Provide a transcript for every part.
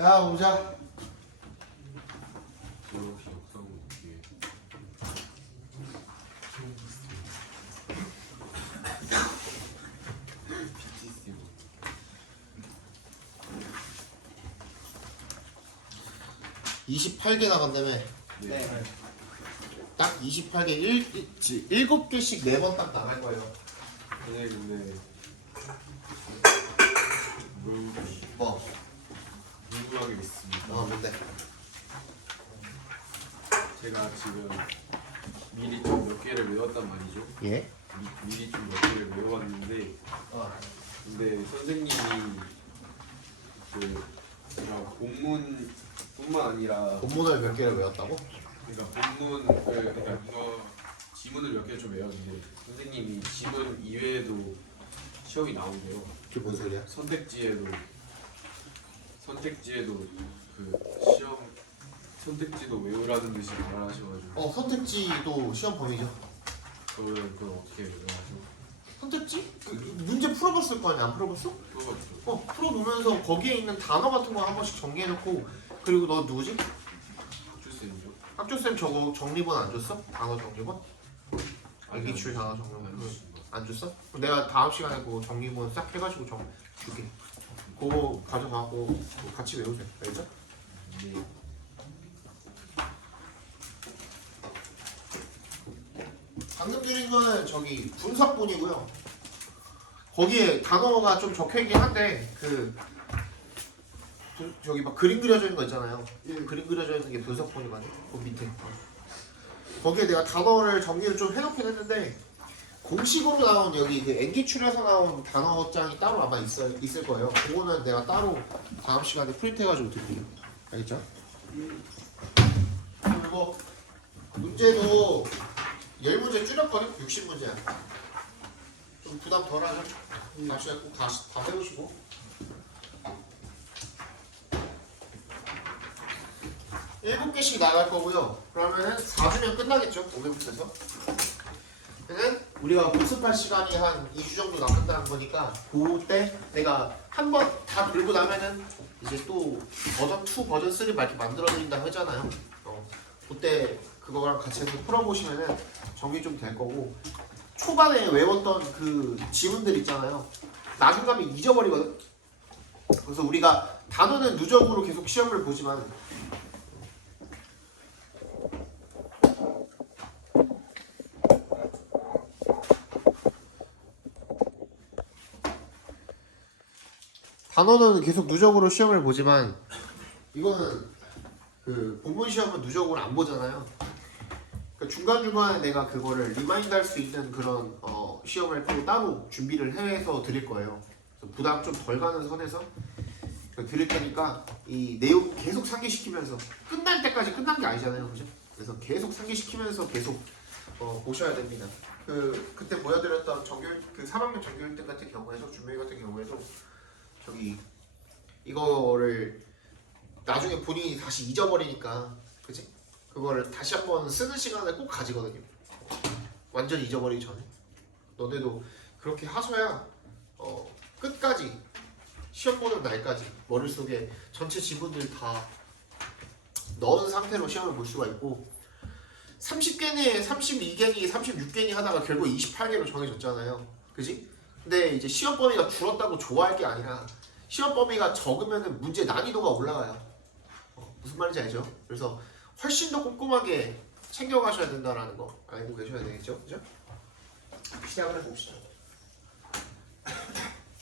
야 보자. 혹시 역사고 뒤에 28개 나간다며. 네. 딱 28개 7개씩 4번 딱 나갈 거예요. 네, 근데 뭐? 궁금한 게 있습니다. 뭔데? 제가 지금 미리 좀 몇 개를 외웠단 말이죠. 예? 미리 좀 몇 개를 외워왔는데 근데 선생님이 그 제가 본문뿐만 아니라 본문을 몇 개를 외웠다고? 그러니까 그러니까 이거 지문을 몇 개를 좀 외웠는데 선생님이 지문 이외에도 시험이 나온대요. 그게 뭔 소리야? 선택지에도 그 시험 선택지도 외우라는 듯이 말하셔가지고 선택지도 시험 범위죠. 저는 그걸 어떻게 외워하죠? 선택지? 그 문제 풀어봤을 거 아니야? 안 풀어봤어? 그거죠. 풀어보면서 거기에 있는 단어 같은 거 한 번씩 정리해놓고. 그리고 너 누구지? 학주쌤이죠. 학교쌤 저거 정리본 안 줬어? 단어 정리본? 알기출 단어 정리본 안 줬어? 그럼 내가 다음 시간에 그 정리본 싹 해가지고 줄게. 그거 가져가고 같이 외우세요. 알겠죠? 네. 방금 드린 거는 저기 분석본이고요. 거기에 단어가 좀 적혀있긴 한데 저기 막 그림 그려져 있는 거 있잖아요. 그림 그려져 있는 게 분석본이거든요. 그 밑에. 거기에 내가 단어를 정리를 좀 해놓긴 했는데 공식으로 나온 여기 그 엔기출에서 나온 단어장이 따로 아마 있을 거예요. 그거는 내가 따로 다음 시간에 프린트해가지고 드릴게요. 알겠죠? 그리고 문제도 10문제 줄였거든? 60문제야. 좀 부담 덜 하죠? 다시 꼭 다 배우시고. 일곱 개씩 나갈 거고요. 그러면은 4주면 끝나겠죠? 500부터에서. 그러면 우리가 복습할 시간이 한 2주 정도 남았다는 거니까 그때 내가 한 번 다 들고 나면은 이제 또 버전 2, 버전 3 막 이렇게 만들어드린다고 했잖아요. 그때 그거랑 같이 해서 풀어보시면은 정리 좀 될 거고, 초반에 외웠던 그 지문들 있잖아요. 나중 가면 잊어버리거든. 그래서 우리가 단어는 누적으로 계속 시험을 보지만 단어는 계속 누적으로 시험을 보지만 이거는 그 본문 시험은 누적으로 안 보잖아요. 그러니까 중간중간에 내가 그거를 리마인드 할 수 있는 그런 시험을 또 따로 준비를 해서 드릴 거예요. 그래서 부담 좀 덜 가는 선에서 드릴 테니까 이 내용 계속 상기시키면서 끝날 때까지 끝난 게 아니잖아요. 그죠? 그래서 계속 상기시키면서 계속 보셔야 됩니다. 그때 보여드렸던 정규 그 3학년 정규일등 같은 경우에도 준비 같은 경우에도 저기 이거를 나중에 본인이 다시 잊어버리니까, 그치? 그거를 다시 한번 쓰는 시간을 꼭 가지거든요. 완전히 잊어버리기 전에. 너네도 그렇게 하셔야 끝까지 시험 보는 날까지 머릿속에 전체 지문들 다 넣은 상태로 시험을 볼 수가 있고, 30개니 32개니 36개니 하다가 결국 28개로 정해졌잖아요. 그지? 근데 이제 시험 범위가 줄었다고 좋아할 게 아니라 시험 범위가 적으면 문제 난이도가 올라가요. 무슨 말인지 알죠? 그래서 훨씬 더 꼼꼼하게 챙겨가셔야 된다는 거 알고 계셔야 되겠죠? 그죠? 시작을 해봅시다.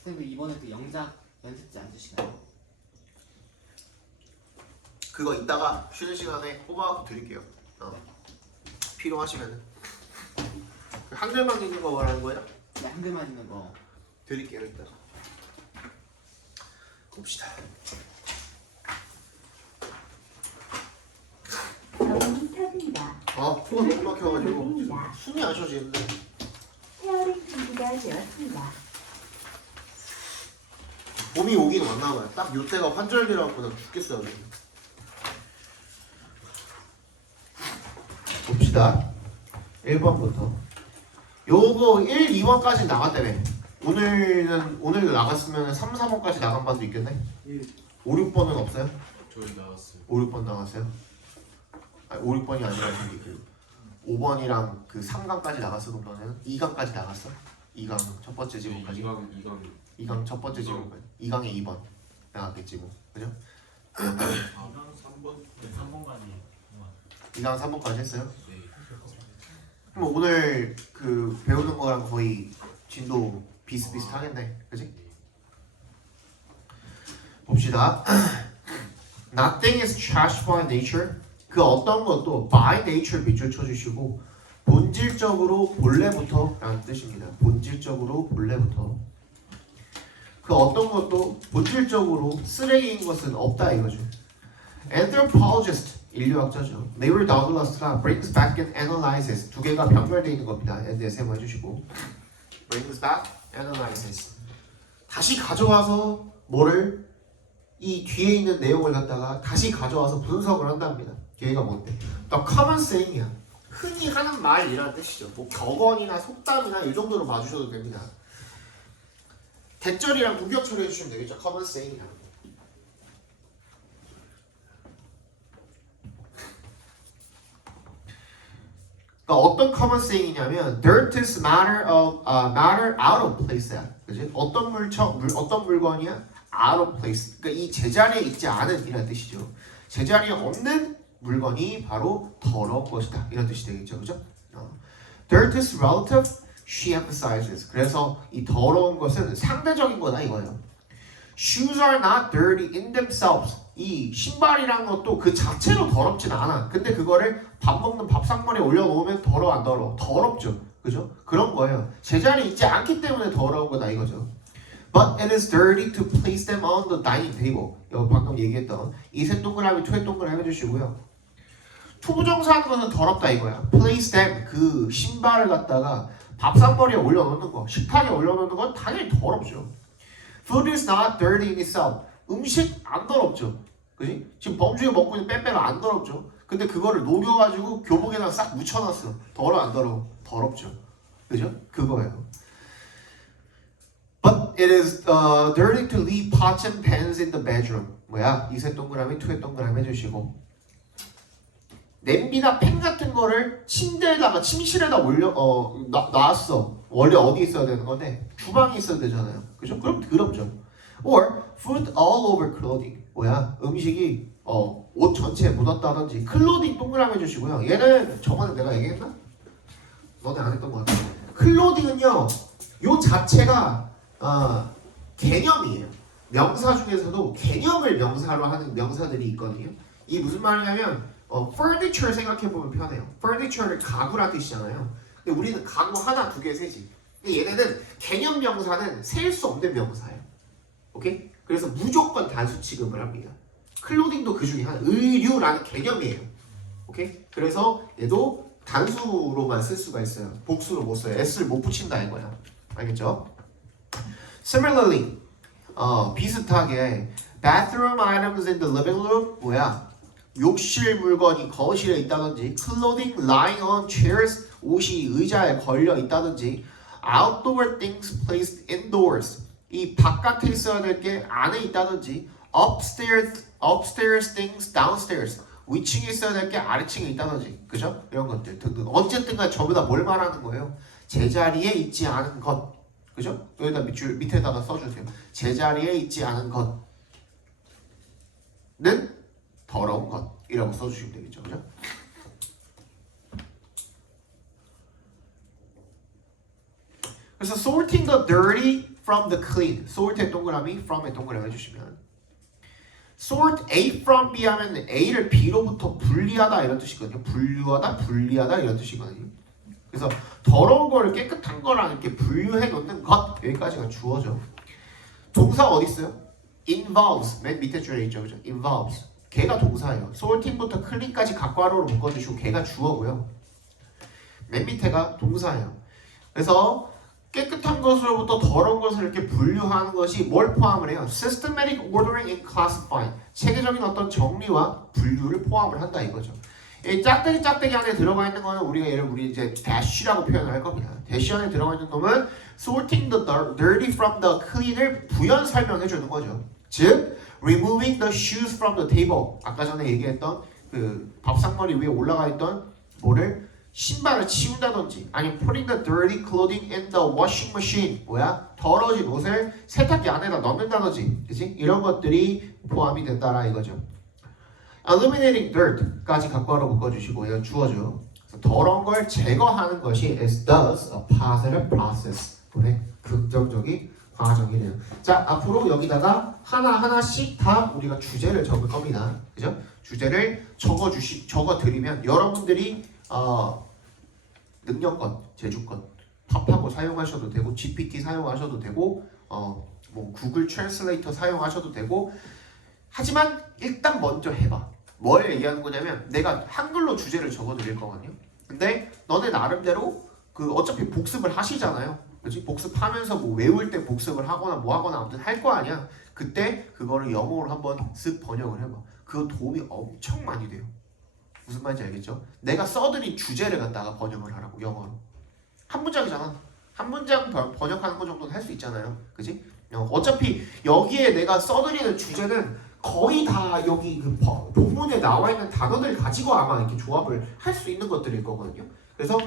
선생님 이번에 그 영작 연습지 안 주시나요? 그거 이따가 쉬는 시간에 뽑아갖고 드릴게요. 필요하시면은. 그 한글만 있는 거 말하는 거예요? 네, 한글만 있는 거. 드릴게요. 이따가 봅시다. 적응이 터집니다. 코가 너무 막혀가지고 입니다. 숨이 안 쉬어지는데. 헤어링 준비가 되었습니다. 봄이 오긴 왔나 봐요. 딱 요때가 환절기라고 나 죽겠어요. 지금. 봅시다. 1번부터. 요거 1, 2번까지 나갔다며. 오늘 나갔으면 3, 4번까지 나간 반도 있겠네. 5, 6번은 없어요? 저희 나왔어요. 5, 6번 나갔어요? 아니 5, 6번이 아니라 저기 그 5번이랑 그 3강까지 나갔어. 그럼 너는 2강까지 나갔어? 2강 첫 번째 지문까지? 2강 첫 번째 지문까지 2강에 2번 나갔겠지 뭐 그죠? 3번? 네, 3번까지. 2강 3번까지 했어요? 네. 그럼 오늘 그 배우는 거랑 거의 진도 비슷비슷하겠네 그지? 봅시다. Nothing is trash by nature. 그 어떤 것도 by nature 밑줄 쳐주시고 본질적으로 본래부터 라는 뜻입니다. 본질적으로 본래부터 그 어떤 것도 본질적으로 쓰레기인 것은 없다 이거죠. Anthropologist 인류학자죠. Mary Douglas가 brings back and analyzes 두 개가 병렬되어 있는 겁니다. 엔드에 세모해 주시고 brings back, analyzes 다시 가져와서 뭐를 이 뒤에 있는 내용을 갖다가 다시 가져와서 분석을 한답니다. 걔가 뭔데? The common saying이야. 흔히 하는 말이라는 뜻이죠. 뭐 격언이나 속담이나 이 정도로 봐주셔도 됩니다. 대절이랑 동격 처리해 주시면 되겠죠. common saying이라는 거. 그러니까 어떤 common saying이냐면 dirt is matter out of place야. 그지? 어떤 어떤 물건이야? out of place. 그러니까 이 제자리에 있지 않은 이라는 뜻이죠. 제자리에 없는 물건이 바로 더러운 것이다. 이런 뜻이 되겠죠. 그죠? Dirt is relative, she emphasizes. 그래서 이 더러운 것은 상대적인 거다 이거예요. Shoes are not dirty in themselves. 이 신발이라는 것도 그 자체로 더럽진 않아. 근데 그거를 밥 먹는 밥상머리에 올려놓으면 더러워 안 더러워? 더럽죠. 그죠? 그런 거예요. 제자리에 있지 않기 때문에 더러운 거다 이거죠. But it is dirty to place them on the dining table. 여기 방금 얘기했던 이 세 동그라미, 투의 동그라미 해주시고요. 투부정사하는 것은 더럽다 이거야. Place them, 그 신발을 갖다가 밥상머리에 올려놓는 거, 식탁에 올려놓는 건 당연히 더럽죠. Food is not dirty in itself. 음식 안 더럽죠. 그지? 지금 범주에 먹고 있는 빼빼가 안 더럽죠. 근데 그거를 녹여가지고 교복에다가 싹 묻혀놨어. 더러워 안 더러워? 더럽죠. 그죠? 그거예요. But it is dirty to leave pots and pans in the bedroom. 뭐야? 이세 동그라미, 투의 동그라미 해주시고 냄비나 팬 같은 거를 침대에다가 침실에다 올려 놨어. 원래 어디 있어야 되는 건데 주방에 있어야 되잖아요. 그죠? 그럼 더럽죠. Or food all over clothing. 뭐야? 음식이 옷 전체에 묻었다든지 클로딩 동그라미 해주시고요. 얘는 저번에 내가 얘기했나? 너네 안 했던 것 같아. 클로딩은요. 요 자체가 개념이에요. 명사 중에서도 개념을 명사로 하는 명사들이 있거든요. 이게 무슨 말이냐면 furniture 생각해보면 편해요. furniture를 가구라 뜻이잖아요. 근데 우리는 가구 하나, 두 개, 세지. 근데 얘네는 개념 명사는 셀 수 없는 명사예요. 오케이? 그래서 무조건 단수 취급을 합니다. 클로딩도 그 중에 하나, 의류라는 개념이에요. 오케이? 그래서 얘도 단수로만 쓸 수가 있어요. 복수로 못 써요. s를 못 붙인다 이거야. 알겠죠? Similarly, 비슷하게 bathroom items in the living room 뭐야? 욕실 물건이 거실에 있다든지 clothing lying on chairs 옷이 의자에 걸려 있다든지 outdoor things placed indoors 이 바깥에 있어야 될 게 안에 있다든지 upstairs things downstairs 위층에 있어야 될 게 아래층에 있다든지 그죠? 이런 것들 등등 어쨌든간 전부 다 뭘 말하는 거예요? 제자리에 있지 않은 것 그죠? 여기다 밑에다가 써주세요. 제자리에 있지 않은 것은 더러운 것이라고 써주시면 되겠죠. 그죠? 그래서 sorting the dirty from the clean. sort의 동그라미, from의 동그라미 해주시면 sort A from B 하면 A를 B로부터 분리하다 이런 뜻이거든요. 분리하다 이런 뜻이거든요. 그래서 더러운 거를 깨끗한 거랑 이렇게 분류해 놓는 것 여기까지가 주어죠. 동사 어디 있어요? involves 맨 밑에 줄에 있죠, 그죠? involves 걔가 동사예요. sorting부터 clean까지 각괄호로 묶어주시고 걔가 주어고요. 맨 밑에가 동사예요. 그래서 깨끗한 것으로부터 더러운 것을 이렇게 분류하는 것이 뭘 포함을 해요? systematic ordering and classifying 체계적인 어떤 정리와 분류를 포함을 한다 이거죠. 이 짝대기 안에 들어가 있는 거는 우리 이제 dash라고 표현을 할 겁니다. dash 안에 들어가 있는 놈은 sorting the dirty from the clean을 부연 설명해 주는 거죠. 즉 removing the shoes from the table. 아까 전에 얘기했던 그 밥상머리 위에 올라가 있던 뭐를 신발을 치운다든지 아니면 putting the dirty clothing in the washing machine. 뭐야? 더러진 옷을 세탁기 안에다 넣는다든지. 그치? 이런 것들이 포함이 된다라 이거죠. eliminating dirt까지 갖고와로 묶어주시고 이거 주어죠. 더러운 걸 제거하는 것이 is thus a positive process. 그래, 긍정적인 과정이네요. 자, 앞으로 여기다가 하나하나씩 다 우리가 주제를 적을 겁니다. 그죠? 주제를 적어드리면 여러분들이 능력껏, 제주껏 팝하고 사용하셔도 되고 GPT 사용하셔도 되고 뭐 구글 트랜슬레이터 사용하셔도 되고 하지만 일단 먼저 해봐. 뭘 얘기하는 거냐면 내가 한글로 주제를 적어드릴 거거든요. 근데 너네 나름대로 그 어차피 복습을 하시잖아요. 그렇지? 복습하면서 뭐 외울 때 복습을 하거나 뭐 하거나 아무튼 할 거 아니야. 그때 그거를 영어로 한번 쓱 번역을 해봐. 그거 도움이 엄청 많이 돼요. 무슨 말인지 알겠죠? 내가 써드린 주제를 갖다가 번역을 하라고 영어로. 한 문장이잖아. 한 문장 번역하는 거 정도는 할 수 있잖아요. 그지? 어차피 여기에 내가 써드리는 주제는 거의 다 여기 그 본문에 나와 있는 단어들 가지고 아마 이렇게 조합을 할 수 있는 것들일 거거든요. 그래서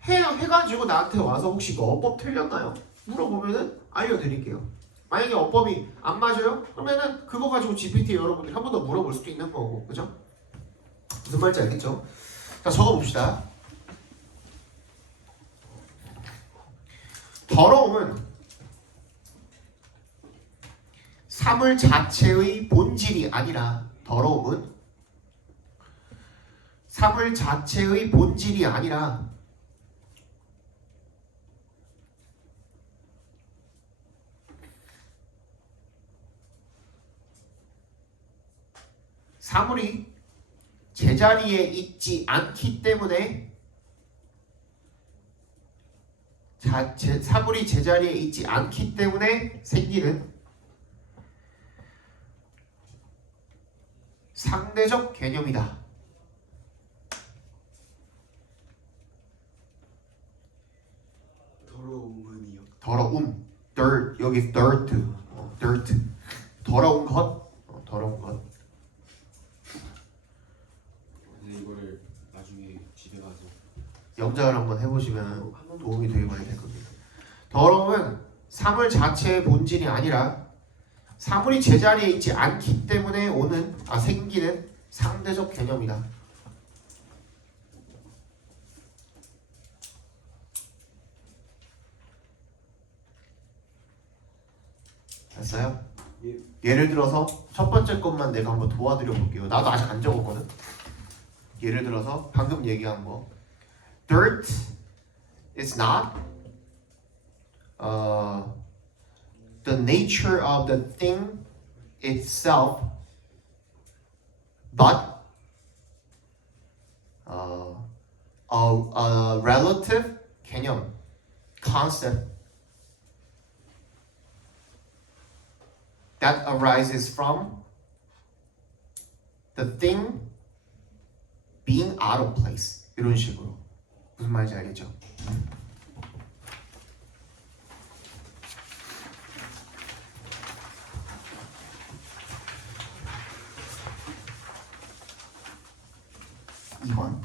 해가지고 나한테 와서 혹시 그 어법 틀렸나요? 물어보면은 알려드릴게요. 만약에 어법이 안 맞아요? 그러면은 그거 가지고 GPT 여러분들이 한 번 더 물어볼 수도 있는 거고, 그죠? 무슨 말인지 알겠죠? 자, 적어봅시다. 더러움은 사물 자체의 본질이 아니라 더러움은 사물 자체의 본질이 아니라 사물이 제자리에 있지 않기 때문에 사물이 제자리에 있지 않기 때문에 생기는 상대적 개념이다. 더러움은이요. 더러움, dirt 여기 dirt, dirt 더러운 것, 더러운 것. 근데 이거를 나중에 집에 가서 영작을 한번 해보시면 도움이 되게 많이 될 겁니다. 더러움은 사물 자체의 본질이 아니라 사물이 제자리에 있지 않기 때문에 생기는 상대적 개념이다. 됐어요? 예. 예를 들어서 첫 번째 것만 내가 한번 도와드려 볼게요. 나도 아직 안 적었거든. 예를 들어서 방금 얘기한 거 dirt is not the nature of the thing itself but a relative 개념 concept that arises from the thing being out of place. 이런 식으로. 무슨 말인지 알겠죠? (2번)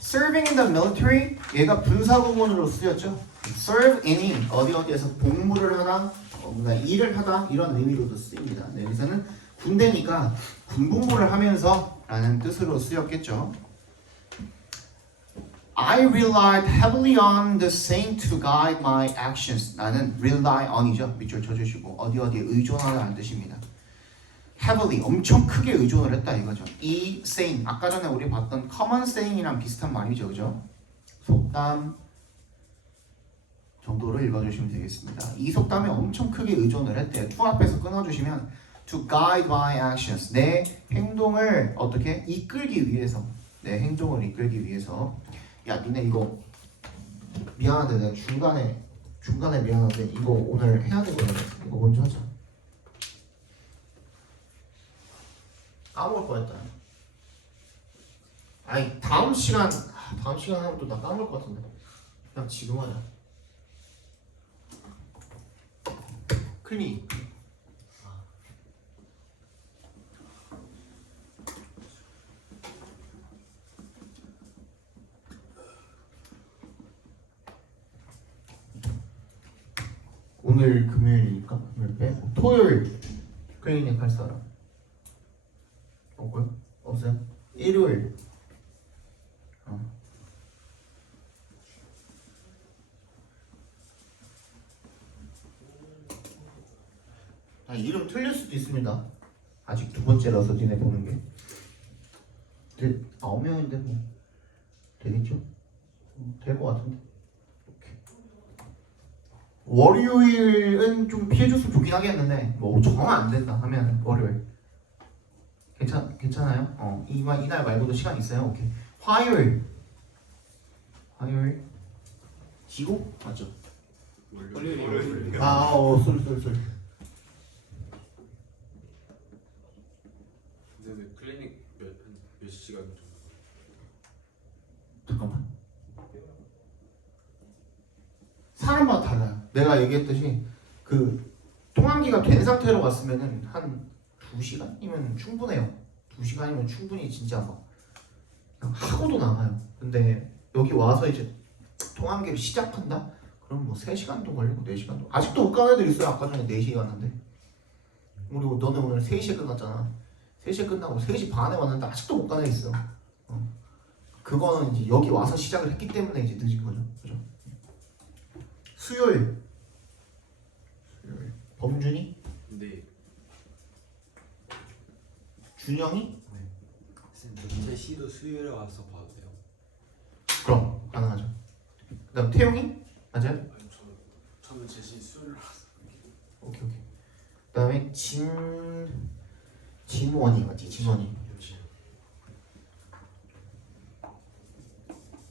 Serving in the military, 얘가 분사구문으로 쓰였죠. serve in이 어디에서 복무를 하다, 뭔가 일을 하다 이런 의미로도 쓰입니다. 네, 여기서는 군대니까 군복무를 하면서 라는 뜻으로 쓰였겠죠. I relied heavily on the saint to guide my actions. 나는 rely on이죠. 밑줄 쳐주시고 어디에 의존하다는 뜻입니다. heavily 엄청 크게 의존을 했다 이거죠. 이 saying 아까 전에 우리 봤던 common saying이랑 비슷한 말이죠, 그죠? 속담 정도로 읽어주시면 되겠습니다. 이 속담에 엄청 크게 의존을 했대요. to 앞에서 끊어주시면 to guide my actions 내 행동을 어떻게 이끌기 위해서 내 행동을 이끌기 위해서 야 니네 이거 미안한데 내가 중간에 미안한데 이거 오늘 해야 되거든. 이거 먼저 하자. 까먹을 뻔했다. 아니 다음 시간 하면 또 나 까먹을 것 같은데. 그냥 지금 하자. 클리 오늘 금요일이니까 금요일 빼고 토요일 클리닉 할 사람 없고요? 없어요? 일요일 이름 틀릴 수도 있습니다. 아직 두 번째라서 니네 보는 게. 근데 9명인데 뭐 되겠죠? 될 것 같은데. 오케이. 월요일은 좀 피해줬으면 좋긴 하겠는데 뭐 정하면 안 된다 하면 월요일. 괜찮아요? 이날 말고도 시간 있어요? 오케이. 화요일 지고 맞죠? 월요일. 쏠. 근데 클리닉 몇 시간 정도? 잠깐만. 사람마다 달라요. 내가 얘기했듯이 그 통항기가 된 상태로 왔으면은 한 2시간이면 충분해요. 2시간이면 충분히 진짜 막 그냥 하고도 남아요. 근데 여기 와서 이제 통항기를 시작한다? 그럼 뭐 3시간도 걸리고 4시간도 아직도 못 가는 애들 있어요. 아까 전에 4시에 왔는데 우리 너네 오늘 3시에 끝났잖아. 3시에 끝나고 3시 반에 왔는데 아직도 못 가는 애 있어. 그거는 이제 여기 와서 시작을 했기 때문에 이제 늦은 거죠. 그죠? 수요일 범준이? 네. 준영이? 제 시도 수요일에 와서 봐도 돼요? 그럼 가능하죠. 그 다음 태용이? 맞아요? 아니 저는 제시 수요일 오케이. 그 다음에 진원이 맞지? 진원이.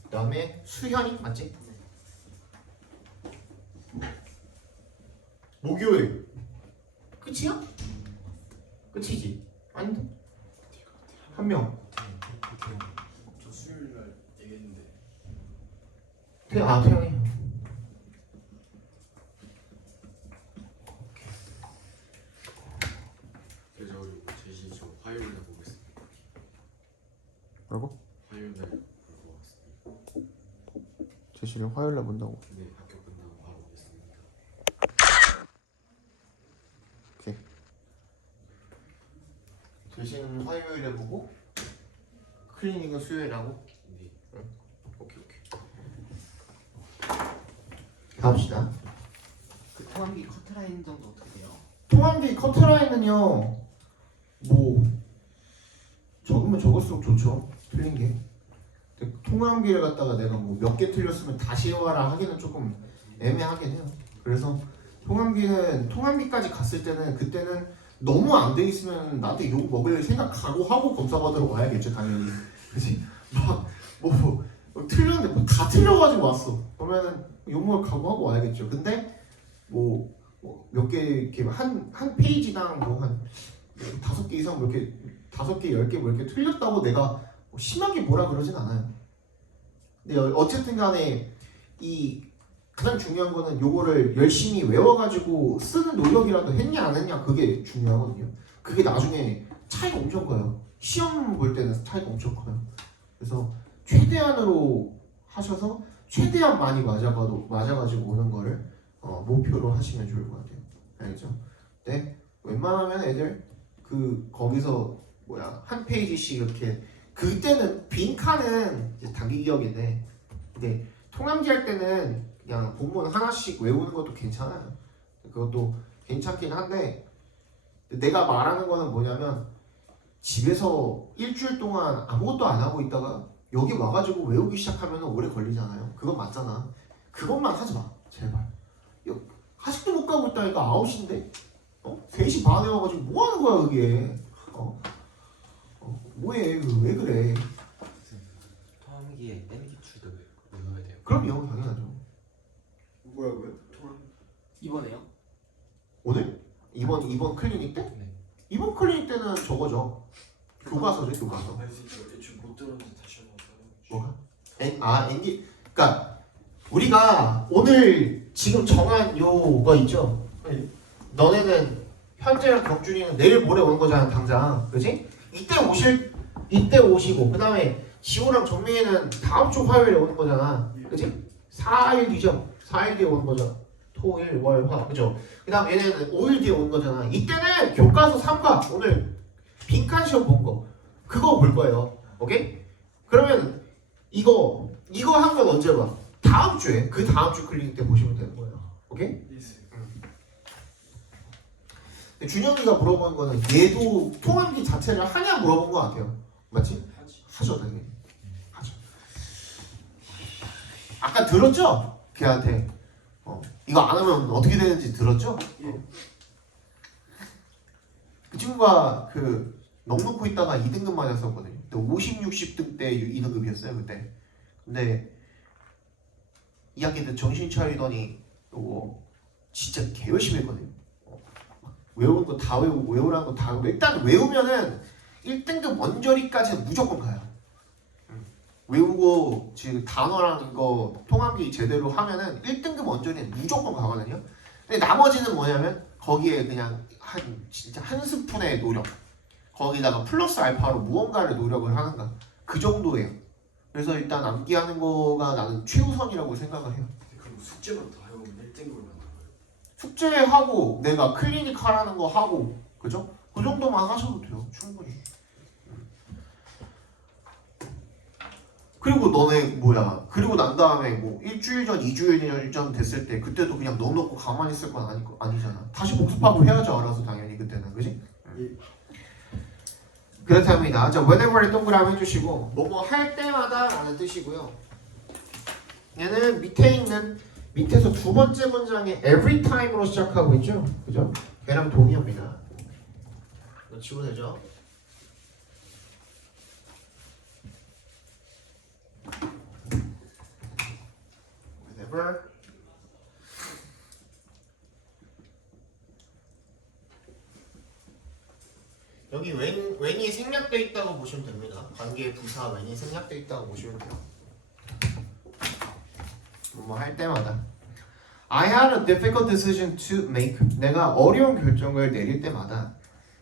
그 다음에 수현이 맞지? 목요일 끝이야? 끝이지? 아닌데? 한 명. 저 수요일 날 얘기했는데 태영이. 그래서 제시 저 화요일 날 보겠습니다. 뭐라고? 화요일 날 보고 왔습니다. 제시를 화요일날 본다고. 네, 학교 끝나고 바로 오겠습니다. 오케이. 제시는 화요일에 보고 클리닉은 수요일하고. 네. 오케이. 가봅시다. 그 통항기 커트라인 정도 어떻게 돼요? 통항기 커트라인은요 뭐 적으면 적을수록 좋죠. 틀린 게. 근데 통항기를 갖다가 내가 뭐 몇 개 틀렸으면 다시 해와라 하기는 조금 애매하긴 해요. 그래서 통항기까지 갔을 때는 그때는 너무 안 돼 있으면 나한테 욕 먹을 생각 각오하고 검사 받으러 와야겠죠 당연히. 그렇지? 뭐 틀렸는데 뭐 다 틀려가지고 왔어. 그러면은 욕 먹을 각오하고 와야겠죠. 근데 뭐 몇 개 이렇게 한 페이지당 뭐 한 5개 이상 뭐 이렇게 5개, 10개 뭐 이렇게 틀렸다고 내가 뭐 심하게 뭐라 그러진 않아요. 근데 어쨌든 간에 이 가장 중요한 거는 요거를 열심히 외워가지고 쓰는 노력이라도 했냐 안 했냐 그게 중요하거든요. 그게 나중에 차이가 엄청 커요. 시험 볼 때는 차이가 엄청 커요. 그래서 최대한으로 하셔서 최대한 많이 맞아가지고 오는 거를 목표로 하시면 좋을 것 같아요. 알겠죠? 네. 웬만하면 애들 거기서 한 페이지씩 이렇게 그때는 빈칸은 이제 단기 기억인데 근데 통암기 할 때는 그냥 본문 하나씩 외우는 것도 괜찮아요. 그것도 괜찮긴 한데 내가 말하는 거는 뭐냐면 집에서 일주일 동안 아무것도 안 하고 있다가 여기 와가지고 외우기 시작하면 오래 걸리잖아요. 그건 맞잖아. 그것만 하지 마. 제발. 아직도 못 가고 있다니까 9시인데 3시 반에 와가지고 뭐 하는 거야 그게. 뭐해 왜 그래. 통함기에 N 기출도 외워야 돼요? 그럼요 당연하죠. 뭐라고요? 이번에요? 오늘? 이번 클리닉 때? 네. 이번 클리닉 때는 저거죠. 교과서죠 교과서. 애초에 못 들었는데 다시 뭐가? 엔기. 그러니까 우리가 오늘 지금 정한 요거 있죠. 너네는 현재랑 경준이는 내일 모레 오는 거잖아 당장. 그지? 이때 오시고 그 다음에 지호랑 정민이는 다음 주 화요일에 오는 거잖아. 그지? 4일 뒤죠. 4일 뒤에 오는 거죠. 토, 일, 월, 화. 그죠? 그 다음 얘네는 5일 뒤에 오는 거잖아. 이때는 교과서 3과 오늘 빈칸 시험 본 거. 그거 볼 거예요. 오케이? 그러면 이거 한 건 언제 봐? 다음 주에. 그 다음 주 클리닉 때 보시면 되는 거예요. 오케이? 준영이가 물어보는 거는 얘도 통합기 자체를 하냐 물어본 거 같아요. 맞지? 하죠 당연히. 하죠. 아까 들었죠? 걔한테 이거 안 하면 어떻게 되는지 들었죠? 그 친구가 그 넉넉고 있다가 2등급 맞았었거든요. 50, 60등 때 2등급이었어요 그때. 근데 2학기 때 정신 차리더니 진짜 개 열심히 했거든요. 외우는 거 다 외우고 외우라는 거 다 외우고 일단 외우면은 1등급 원저리까지는 무조건 가요. 외우고 지금 단어라는 거 통합기 제대로 하면은 1등급 원저리는 무조건 가거든요. 근데 나머지는 뭐냐면 거기에 그냥 진짜 한 스푼의 노력 거기다가 플러스 알파로 무언가를 노력을 하는가 그 정도예요. 그래서 일단 암기하는 거가 나는 최우선이라고 생각을 해요. 그럼 숙제만 다 해오면 1등급을 만든 거예요? 숙제하고 내가 클리닉 하라는 거 하고 그죠? 그 정도만 하셔도 돼요. 충분히. 그리고 너네 그리고 난 다음에 뭐 일주일 전, 2주일 전 됐을 때 그때도 그냥 넣어놓고 가만히 있을 건 아니잖아. 다시 복습하고 해야죠. 알아서 당연히 그때는 그지? 그렇답니다. 자, whenever에 동그라미 해주시고 뭐뭐 할 때마다 라는 뜻이고요. 얘는 밑에서 두 번째 문장에 every time으로 시작하고 있죠. 그죠? 걔랑 동의어입니다. 이거 치면 되죠? whenever 여기 when이 생략되어 있다고 보시면 됩니다. 관계 부사 when이 생략되어 있다고 보시면 돼요. 뭐 할 때마다 I had a difficult decision to make. 내가 어려운 결정을 내릴 때마다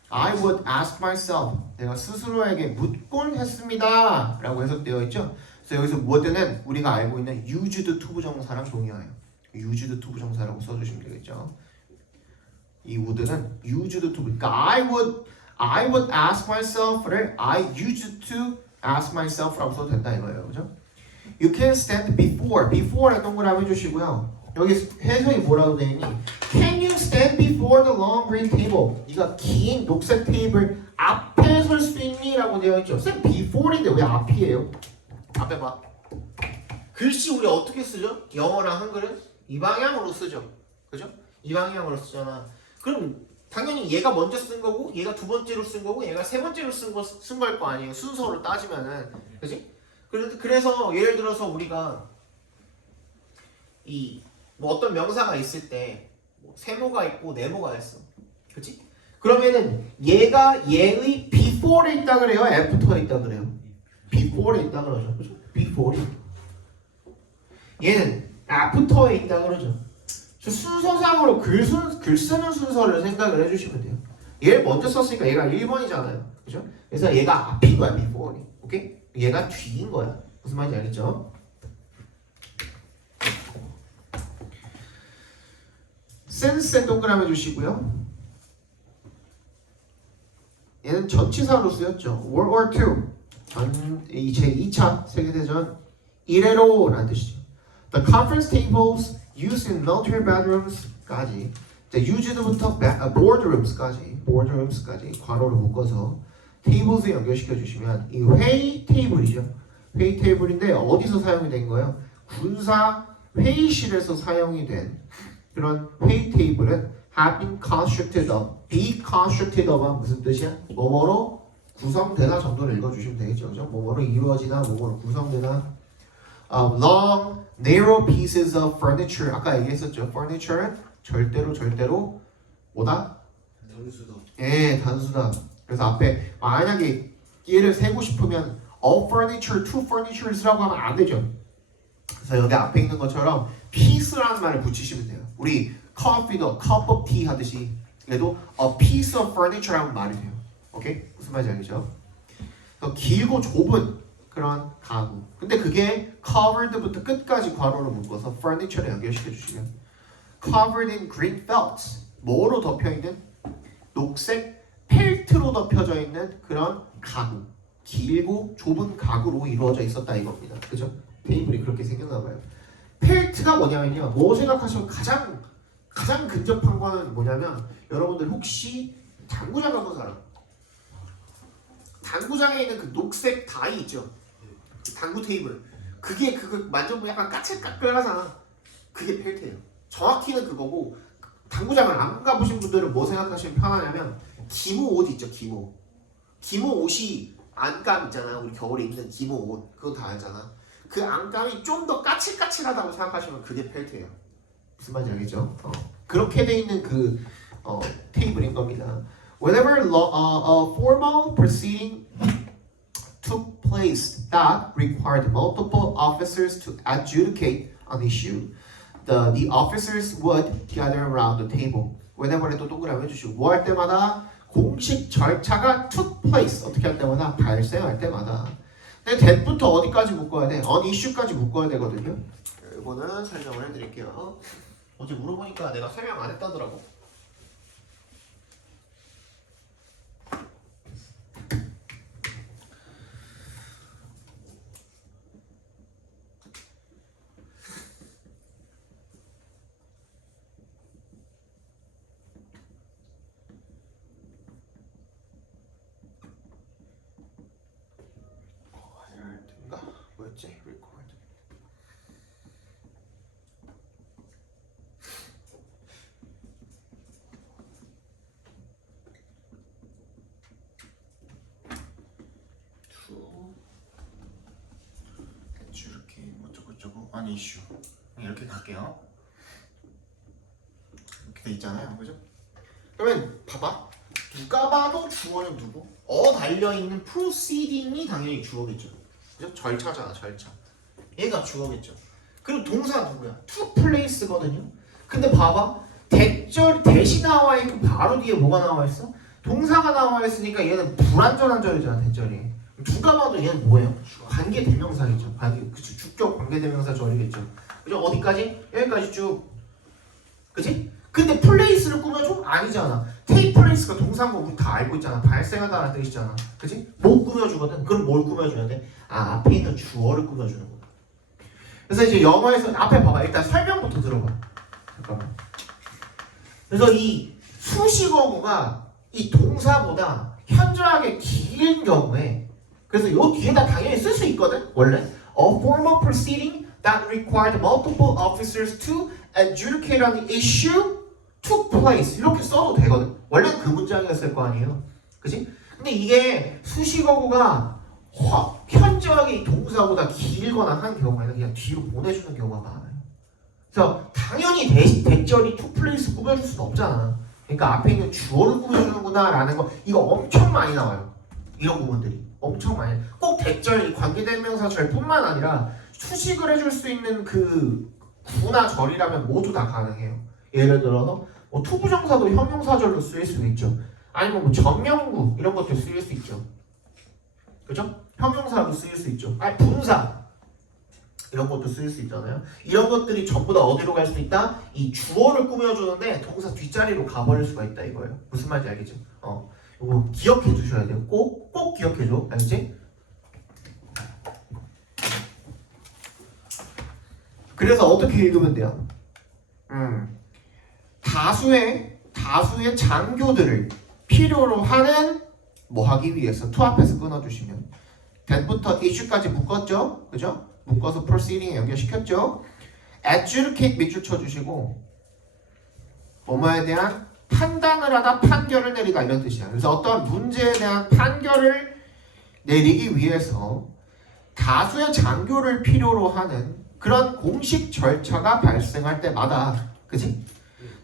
I would ask myself. 내가 스스로에게 묻곤 했습니다 라고 해석되어 있죠. 그래서 여기서 would는 우리가 알고 있는 used to 부정사랑 동의어예요. used to 부정사라고 써주시면 되겠죠. 이 would는 used to 그러니까 I would ask myself를 I used to ask myself라고 써도 된다 이거예요. 그죠? You can stand before에 동그라미 해주시고요. 여기 해석이 뭐라고 되어 있니? Can you stand before the long green table? 네가 긴 녹색 테이블 앞에 설 수 있니? 라고 되어 있죠. 쌤 before인데 왜 앞이에요? 앞에 봐. 글씨 우리 어떻게 쓰죠? 영어랑 한글은 이 방향으로 쓰죠. 그죠? 이 방향으로 쓰잖아. 그럼 당연히 얘가 먼저 쓴 거고 얘가 두 번째로 쓴 거고 얘가 세 번째로 쓴 걸 거 아니에요. 순서로 따지면은. 그지? 그래서 예를 들어서 우리가 뭐 어떤 명사가 있을 때 뭐 세모가 있고 네모가 있어. 그치? 그러면은 얘가 얘의 before에 있다 그래요? after에 있다 그래요? before에 있다 그러죠. 그죠? before이. 얘는 after에 있다 그러죠. 순서상으로 글 쓰는 순서를 생각을 해주시면 돼요. 얘를 먼저 썼으니까 얘가 1번이잖아요. 그죠? 그래서 얘가 앞인 거야, before이. 오케이? 얘가 뒤인 거야. 무슨 말인지 알겠죠? since에 동그라미 해주시고요. 얘는 전치사로 쓰였죠. World War II 제2차 세계대전 이래로라는 뜻이죠. The conference tables used in military bedrooms까지 used부터 boardrooms까지 괄호를 묶어서 tables에 연결시켜 주시면 이 회의 테이블이죠. 회의 테이블인데 어디서 사용이 된 거예요? 군사 회의실에서 사용이 된 그런 회의 테이블은 have been constructed of, be constructed of가 무슨 뜻이야? 뭐뭐로 구성되다 정도를 읽어주시면 되겠죠. 그죠? 뭐뭐로 이루어지다, 뭐뭐로 구성되다. Long, narrow pieces of furniture. 아까 얘기했었죠. furniture는 절대로 뭐다? 단수다. 예, 단수다. 그래서 앞에 만약에 얘를 세고 싶으면 all furniture, two furnitures라고 하면 안 되죠. 그래서 여기 앞에 있는 것처럼 piece라는 말을 붙이시면 돼요. 우리 coffee도 cup of tea 하듯이 얘도 a piece of furniture라는 말이 돼요. 오케이? 무슨 말인지 알겠죠? 더 길고 좁은 그런 가구. 근데 그게 covered부터 끝까지 괄호로 묶어서 furniture에 연결시켜 주시면 covered in green felt. 뭐로 덮여 있는? 녹색 펠트로 덮여져 있는 그런 가구. 길고 좁은 가구로 이루어져 있었다 이겁니다. 그죠? 테이블이 그렇게 생겼나 봐요. 펠트가 뭐냐면요. 뭐 생각하시면 가장 근접한 거는 뭐냐면 여러분들 혹시 당구장 가본 사람? 당구장에 있는 그 녹색 다이 있죠? 당구 테이블. 그게 그거 만져보면 약간 까끌까끌하잖아. 그게 펠트예요. 정확히는 그거고 당구장을 안 가보신 분들은 뭐 생각하시면 편하냐면 기모 옷 있죠? 기모 옷이 안감 있잖아요. 우리 겨울에 입는 기모 옷 그거 다 알잖아. 그 안감이 좀 더 까칠까칠하다고 생각하시면 그게 펠트예요. 무슨 말인지 알겠죠? 그렇게 돼 있는 그 테이블인 겁니다. Whenever a formal proceeding took place that required multiple officers to adjudicate an issue, the officers would gather around the table. whenever에도 동그라미 해주시고 뭐 할 때마다 공식 절차가 took place 어떻게 할 때마다 발생할 때마다. 근데 that부터 어디까지 묶어야 돼? on issue까지 묶어야 되거든요. 이거는 설명을 해드릴게요. 어제 물어보니까 내가 설명 안 했다더라고. 뭐였지? record. 이렇게 어쩌고저쩌고 아니 이슈 이렇게 갈게요. 이렇게 돼 있잖아요, 그죠? 그러면 봐봐. 누가 봐도 주어는 누구? 달려있는 proceeding이 당연히 주어겠죠. 그죠? 절차잖아, 절차. 얘가 주어겠죠. 그리고 동사 누구야? to place거든요. 근데 봐봐. 대시 나와 있고 바로 뒤에 뭐가 나와 있어? 동사가 나와 있으니까 얘는 불완전한 절이잖아, 대절이. 누가 봐도 얘는 뭐예요? 관계 대명사겠죠. 그치? 주격 관계 대명사 절이겠죠. 그죠? 어디까지? 여기까지 쭉. 그치? 근데 플레이스를 꾸며줘? 아니잖아. 테이크 플레이스가 동사인 거 우리 다 알고 있잖아. 발생하다는 뜻이잖아. 그치? 못 꾸며주거든. 그럼 뭘 꾸며줘야 돼? 앞에 있는 주어를 꾸며주는 거야. 그래서 이제 영어에서 앞에 봐봐. 일단 설명부터 들어봐. 잠깐만. 그래서 이 수식어구가 이 동사보다 현저하게 긴 경우에 그래서 요 뒤에다 당연히 쓸 수 있거든. 원래 A formal proceeding that required multiple officers to adjudicate on the issue took place 이렇게 써도 되거든. 원래는 그 문장이었을 거 아니에요. 그치? 근데 이게 수식어구가 현저하게 동사보다 길거나 한 경우에는 그냥 뒤로 보내주는 경우가 많아요. 그래서 당연히 대절이 took place 꾸며줄 수는 없잖아. 그러니까 앞에 있는 주어를 꾸며주는구나 라는 거 이거 엄청 많이 나와요. 이런 부분들이 엄청 많이. 꼭 대절, 관계대명사절뿐만 아니라 수식을 해줄 수 있는 그 구나 절이라면 모두 다 가능해요. 예를 들어서 뭐 투부정사도 형용사절로 쓰일 수 있죠. 아니면 뭐 전명구 이런 것도 쓰일 수 있죠. 그죠? 형용사로 쓰일 수 있죠. 아니 분사 이런 것도 쓰일 수 있잖아요. 이런 것들이 전부 다 어디로 갈 수 있다? 이 주어를 꾸며주는데 동사 뒷자리로 가버릴 수가 있다 이거예요. 무슨 말인지 알겠죠? 이거 기억해 두셔야 돼요. 꼭 기억해 줘. 알겠지? 그래서 어떻게 읽으면 돼요? 다수의 장교들을 필요로 하는 뭐 하기 위해서 to 앞에서 끊어주시면 that부터 issue까지 묶었죠? 그죠? 묶어서 proceeding에 연결시켰죠? adjudicate 밑줄 쳐주시고 뭐뭐에 대한 판단을 하다 판결을 내리다 이런 뜻이야. 그래서 어떠한 문제에 대한 판결을 내리기 위해서 다수의 장교를 필요로 하는 그런 공식 절차가 발생할 때마다 그치?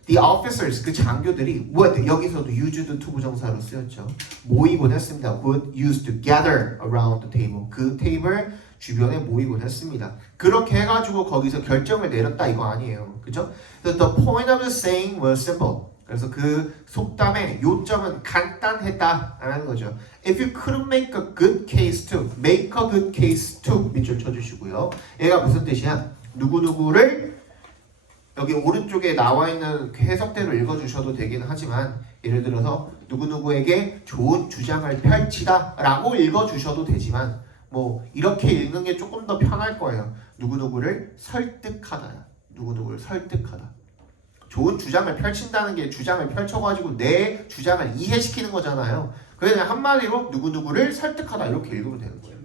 The officers, 그 장교들이 would, 여기서도 used to 부정사로 쓰였죠. 모이곤 했습니다. would use to gather around the table. 그 테이블 주변에 모이곤 했습니다. 그렇게 해가지고 거기서 결정을 내렸다 이거 아니에요. 그죠? So the point of the saying was simple. 그래서 그 속담의 요점은 간단했다 라는 거죠. If you couldn't make a good case to, make a good case to 밑줄 쳐주시고요. 얘가 무슨 뜻이야? 누구누구를 여기 오른쪽에 나와 있는 해석대로 읽어주셔도 되긴 하지만 예를 들어서 누구누구에게 좋은 주장을 펼치다 라고 읽어주셔도 되지만 뭐 이렇게 읽는 게 조금 더 편할 거예요. 누구누구를 설득하다. 누구누구를 설득하다. 좋은 주장을 펼친다는 게 주장을 펼쳐가지고 내 주장을 이해시키는 거잖아요. 그냥 한마디로 누구누구를 설득하다 이렇게 읽으면 되는 거예요.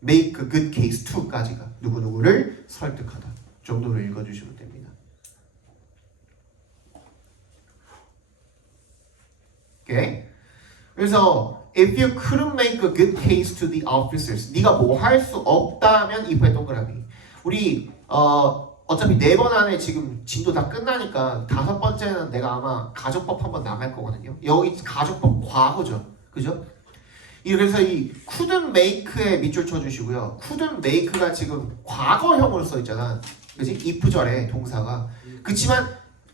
Make a good case to까지가 누구누구를 설득하다 정도로 읽어주시면 됩니다. 오케이? 그래서 if you couldn't make a good case to the officers, 네가 뭐 할 수 없다면 이프의 동그라미. 우리 어차피 4번 안에 지금 진도 다 끝나니까 5번째는 내가 아마 가정법 한번 나갈 거거든요. 여기 가정법 과거죠, 그죠? 그래서 이 couldn't make에 밑줄 쳐주시고요. couldn't make가 지금 과거형으로 써 있잖아, 그지? if절에 동사가. 그렇지만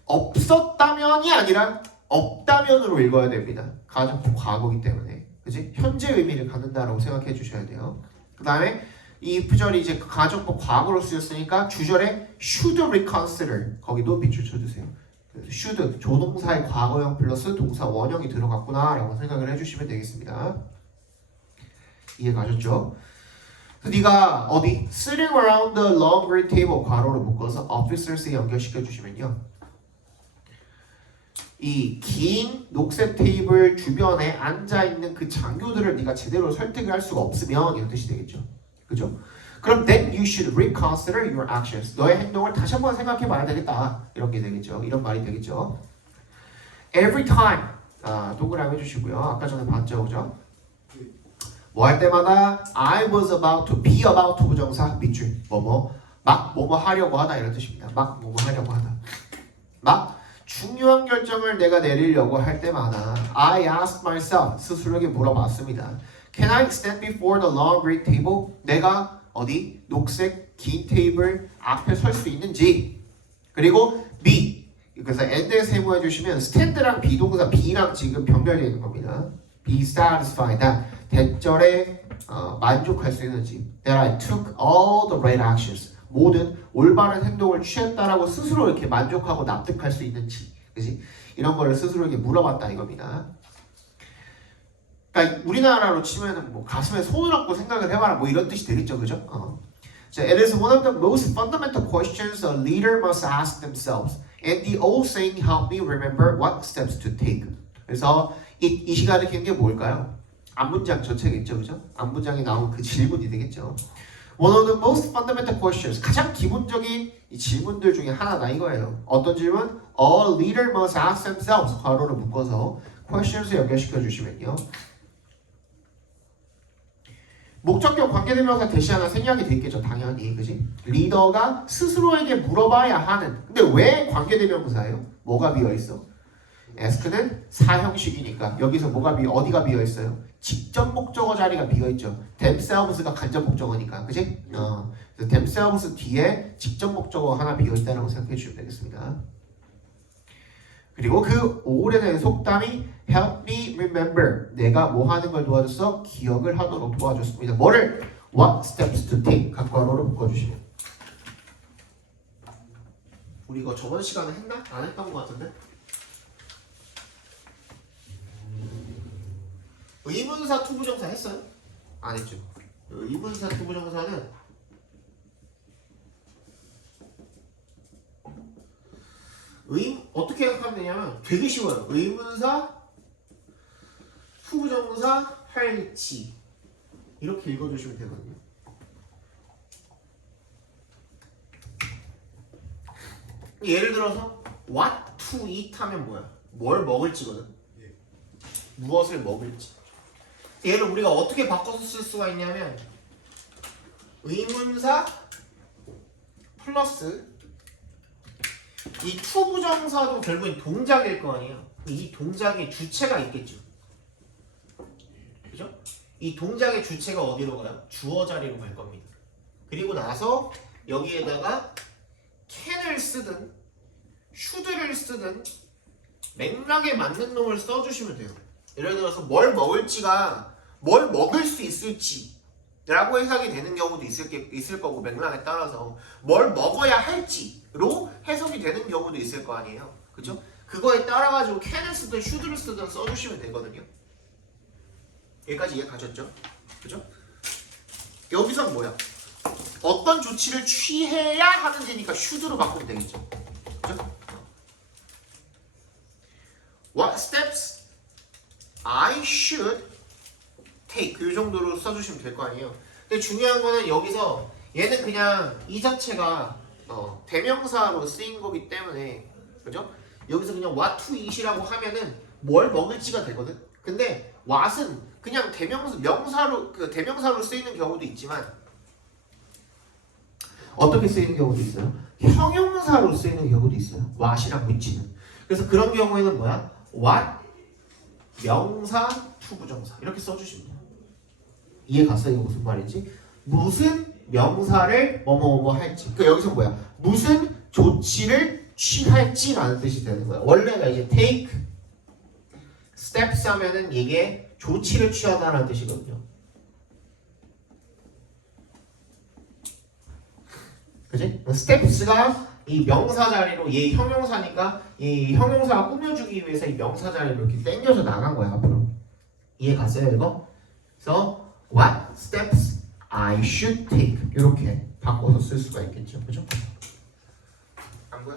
없었다면이 아니라 없다면으로 읽어야 됩니다. 가정법 과거이기 때문에, 그지? 현재 의미를 갖는다라고 생각해 주셔야 돼요. 그 다음에 이 if절이 이제 가정법 과거로 쓰였으니까 주절에 should reconsider 거기도 밑줄 쳐주세요. should 조동사의 과거형 플러스 동사 원형이 들어갔구나라고 생각을 해주시면 되겠습니다. 이해 가셨죠? 그래서 네가 어디 sitting around the long green table 괄호로 묶어서 officers에 연결시켜 주시면요, 이 긴 녹색 테이블 주변에 앉아 있는 그 장교들을 네가 제대로 설득을 할 수가 없으면 이런 뜻이 되겠죠, 그죠? 그럼 then you should reconsider your actions. 너의 행동을 다시 한번 생각해 봐야 되겠다. 이런 게 되겠죠. 이런 말이 되겠죠. Every time. 동그라미 해주시고요. 아까 전에 봤죠, 그죠? 뭐 할 때마다 I was about to, be about to 부정사 밑줄. 막 뭐뭐 하려고 하다 이런 뜻입니다. 막 뭐뭐 하려고 하다. 막 중요한 결정을 내가 내리려고 할 때마다 I asked myself, 스스로에게 물어봤습니다. Can I stand before the long green table? 내가 어디 녹색 긴 테이블 앞에 설 수 있는지. 그리고 be. 그래서 and에 세모해 주시면 stand랑 비동사 be랑 지금 병렬되어 있는 겁니다. be satisfied. 대절에 만족할 수 있는지. That I took all the right actions. 모든 올바른 행동을 취했다라고 스스로 이렇게 만족하고 납득할 수 있는지. 그지? 이런 거를 스스로에게 물어봤다 이겁니다. 그러니까 우리나라로 치면은 뭐 가슴에 손을 얹고 생각을 해봐라 뭐 이런 뜻이 되겠죠, 그죠? 자, it is one of the most fundamental questions a leader must ask themselves, and the old saying help me remember what steps to take. 그래서 이 시간을 긴 게 뭘까요? 앞문장 전체겠죠, 그죠? 앞문장에 나온 그 질문이 되겠죠. One of the most fundamental questions, 가장 기본적인 이 질문들 중에 하나다 이거예요. 어떤 질문? A leader must ask themselves. 괄호를 묶어서 questions에 연결시켜 주시면요. 목적격 관계대명사 대시하나 생략이 돼 있겠죠, 당연히, 그지? 리더가 스스로에게 물어봐야 하는. 근데 왜 관계대명사예요? 뭐가 비어 있어? ask는 사형식이니까 여기서 어디가 비어 있어요? 직접 목적어 자리가 비어 있죠. themselves가 간접 목적어니까, 그지? 그래서 themselves 뒤에 직접 목적어 하나 비어 있다라고 생각해 주시면 되겠습니다. 그리고 그 오래된 속담이 help me remember. 내가 뭐 하는 걸 도와줬어? 기억을 하도록 도와줬습니다. 뭐를? What steps to take. 각괄호로 묶어주시면. 우리 이거 저번 시간에 했나? 안 했던 것 같은데? 의문사 투부정사 했어요? 안 했죠. 의문사 투부정사는 어떻게 생각하면 되냐면 되게 쉬워요. 의문사, 투부정사, 할지 이렇게 읽어주시면 되거든요. 예를 들어서 what to eat 하면 뭐야? 뭘 먹을지거든. 무엇을 먹을지. 얘를 우리가 어떻게 바꿔서 쓸 수가 있냐면 의문사 플러스 이 투부정사도 결국엔 동작일 거 아니에요. 이 동작의 주체가 있겠죠. 그죠? 이 동작의 주체가 어디로 가요? 주어 자리로 갈 겁니다. 그리고 나서 여기에다가 can을 쓰든 should를 쓰든 맥락에 맞는 놈을 써주시면 돼요. 예를 들어서 뭘 먹을지가 뭘 먹을 수 있을지 라고 해석이 되는 경우도 있을 거고 맥락에 따라서 뭘 먹어야 할지로 해석이 되는 경우도 있을 거 아니에요. 그죠? 그거에 따라가지고 can을 쓰든 should를 쓰든 써주시면 되거든요. 여기까지 이해 가셨죠? 그죠? 여기선 뭐야? 어떤 조치를 취해야 하는지니까 should로 바꾸면 되겠죠. 그죠? What steps I should take 이 정도로 써주시면 될 거 아니에요. 근데 중요한 거는 여기서 얘는 그냥 이 자체가 대명사로 쓰인 거기 때문에 그죠? 여기서 그냥 what to eat이라고 하면은 뭘 먹을지가 되거든. 근데 what은 그냥 대명사로 쓰이는 경우도 있지만 어떻게 쓰이는 경우도 있어요? 형용사로 쓰이는 경우도 있어요. what이랑 which는. 그래서 그런 경우에는 뭐야? what 명사 to 부정사 이렇게 써주시면 돼요. 이해 갔어요? 이거 무슨 말인지? 무슨 명사를 뭐뭐뭐 할지. 그러니까 여기서 뭐야? 무슨 조치를 취할지라는 뜻이 되는 거야. 원래가 이제 take steps 하면은 이게 조치를 취하다라는 뜻이거든요. 그지? steps가 이 명사 자리로 얘 형용사니까 이 형용사가 꾸며주기 위해서 이 명사 자리로 이렇게 당겨서 나간 거야 앞으로. 이해 갔어요 이거? 그래서 what steps I should take 이렇게 바꿔서 쓸 수가 있겠죠, 그죠? 안 보여?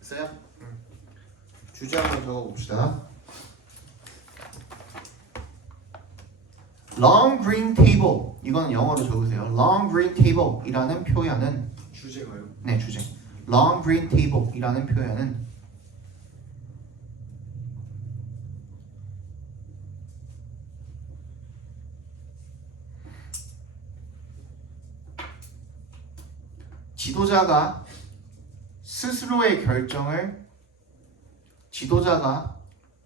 됐어요? 주제 한번 적어봅시다. Long green table 이거는 영어로 적으세요. Long green table 이라는 표현은 주제가요? 네 주제. Long green table 이라는 표현은 지도자가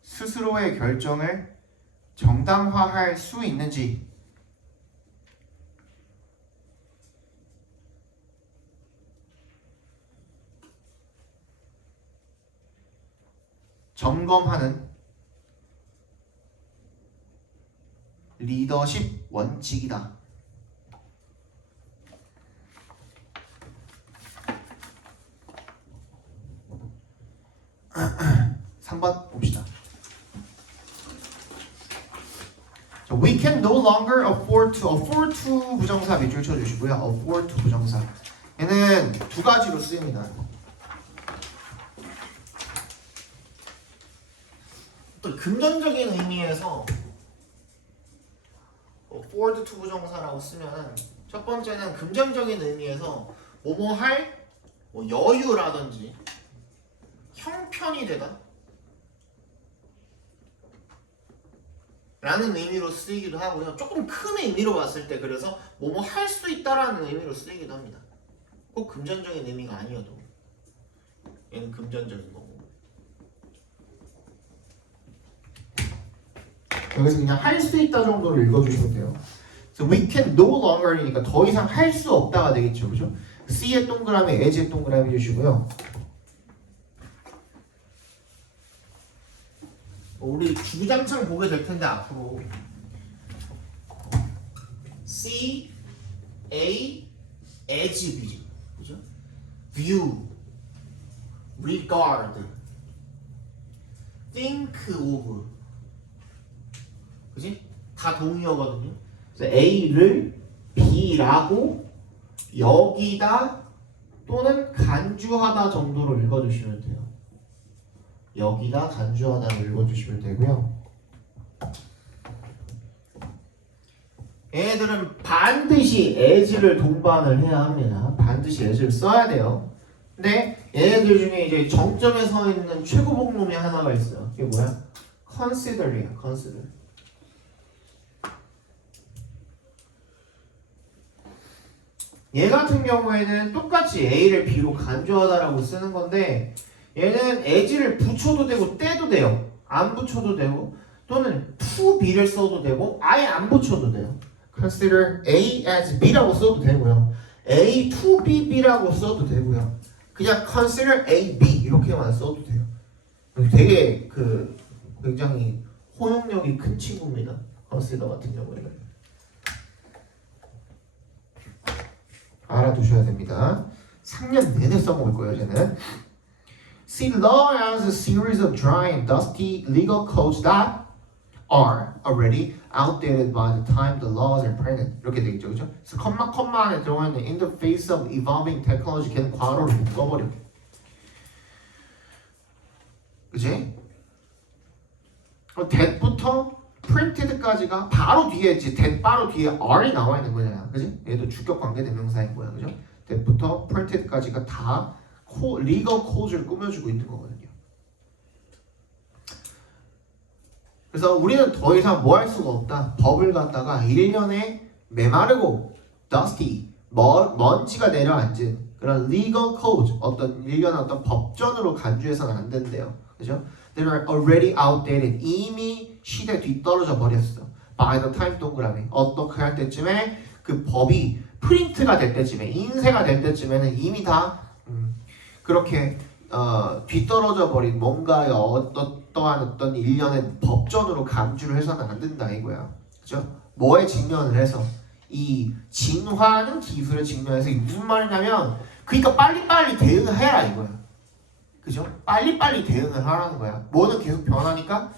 스스로의 결정을 정당화할 수 있는지 점검하는 리더십 원칙이다. 3번 봅시다. We can no longer afford to 부정사 밑줄 쳐주시고요. afford to 부정사 얘는 두 가지로 쓰입니다. 또 금전적인 의미에서 afford to 부정사라고 쓰면은 첫 번째는 금전적인 의미에서 뭐뭐 할 여유라든지 형편이 되다 라는 의미로 쓰이기도 하고요. 조금 큰 의미로 봤을 때 그래서 뭐뭐 할 수 있다라는 의미로 쓰이기도 합니다. 꼭 금전적인 의미가 아니어도 얘는 금전적인 거고 여기서 그냥 할 수 있다 정도로 읽어주시면 돼요. 그래서 we can no longer이니까 더 이상 할 수 없다가 되겠죠, 그죠? C의 동그라미, as의 동그라미 주시고요. 우리 주구장창 보게 될 텐데 앞으로 C, A, as, B, 그죠? view, regard, think of, 그지? 다 동의어거든요. 그래서 A를 B라고 여기다 또는 간주하다 정도로 읽어주시면 돼요. 여기다 간주하다를 읽어주시면 되고요. 얘네들은 반드시 as를 동반을 해야 합니다. 반드시 as를 써야 돼요. 근데 얘네들 중에 이제 정점에 서 있는 최고봉놈이 하나가 있어요. 이게 뭐야? consider이야. consider. 얘 같은 경우에는 똑같이 a를 b로 간주하다라고 쓰는 건데 얘는 as를 붙여도 되고 떼도 돼요. 안 붙여도 되고 또는 to be를 써도 되고 아예 안 붙여도 돼요. Consider A as B라고 써도 되고요. A to B, B라고 써도 되고요. 그냥 consider A, B 이렇게만 써도 돼요. 되게 굉장히 호용력이 큰 친구입니다. consider 같은 경우에는 알아두셔야 됩니다. 3년 내내 써먹을 거예요, 쟤는. See law as a series of dry and dusty legal codes that are already outdated by the time the laws are printed. 이렇게 되겠죠, 그죠? 그래서 컴마 안에 들어가 있는 in the face of evolving technology 걔는 괄호를 묶어버려. 그지? that부터 printed까지가 바로 뒤에 있지. that 바로 뒤에 are이 나와 있는 거잖아, 그지? 얘도 주격 관계 대명사인 거야, 그죠? that부터 printed까지가 다 legal code를 꾸며주고 있는 거거든요. 그래서 우리는 더 이상 뭐 할 수가 없다. 법을 갖다가 1년에 메마르고 dusty 먼지가 내려앉은 그런 legal code 어떤 일련의 어떤 법전으로 간주해서는 안 된대요. 그죠? They are already outdated. 이미 시대 뒤떨어져 버렸어. By the time 동그라미 어떻게 할 때쯤에 그 법이 프린트가 될 때쯤에 인쇄가 될 때쯤에는 이미 다 그렇게 뒤떨어져 버린 뭔가의 어떠한 어떤 일련의 법전으로 간주를 해서는 안 된다 이거야. 그죠? 뭐에 직면을 해서 이 진화하는 기술에 직면해서 이게 무슨 말이냐면 그러니까 빨리빨리 대응을 해라 이거야. 그죠? 빨리빨리 대응을 하라는 거야. 뭐는 계속 변하니까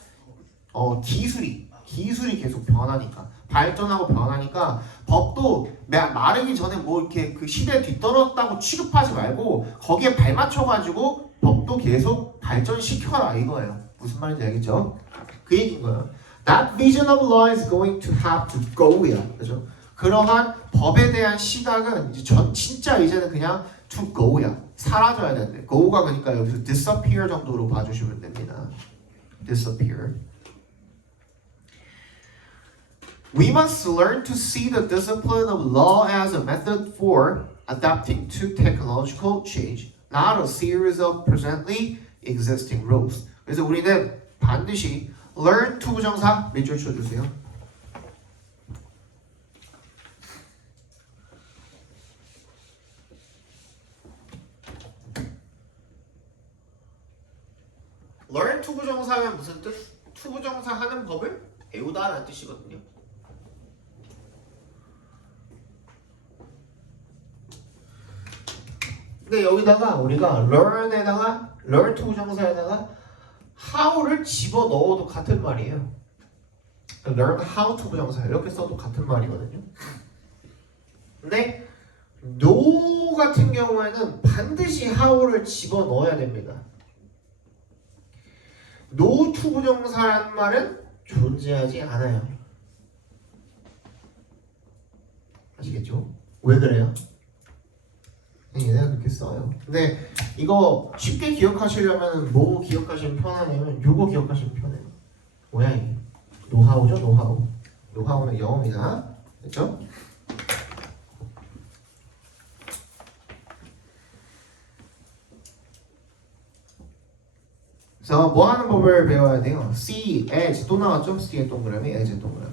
기술이 계속 변하니까 발전하고 변하니까 법도 마르기 전에 뭐 이렇게 그 시대에 뒤떨어졌다고 취급하지 말고 거기에 발맞춰가지고 법도 계속 발전시켜라 이거예요. 무슨 말인지 알겠죠? 그 얘기인 거예요. That vision of law is going to have to go야. 그죠? 그러한 법에 대한 시각은 이제 진짜 이제는 그냥 to go야. 사라져야 되는데 go가 그러니까 여기서 disappear 정도로 봐주시면 됩니다. disappear. We must learn to see the discipline of law as a method for adapting to technological change, not a series of presently existing rules. 그래서 우리는 반드시 learn to 부정사 몇 줄 쳐주세요. learn to 부정사면 무슨 뜻? to 부정사 하는 법을 배우다라는 뜻이거든요. 근데 여기다가 우리가 learn에다가 learn to 부정사에다가 how를 집어 넣어도 같은 말이에요. learn how to 부정사 이렇게 써도 같은 말이거든요. 근데 no 같은 경우에는 반드시 how를 집어 넣어야 됩니다. no to 부정사라는 말은 존재하지 않아요. 아시겠죠? 왜 그래요? 얘네가 그렇게 써요. 근데 이거 쉽게 기억하시려면 뭐 기억하시면 편하냐면 요거 기억하시면 편해요. 뭐야 이게? 노하우죠, 노하우. 노하우는 영어입니다. 됐죠? 그래서 뭐 하는 법을 배워야 돼요? see, as 또 나왔죠? C의 동그라미, as의 동그라미.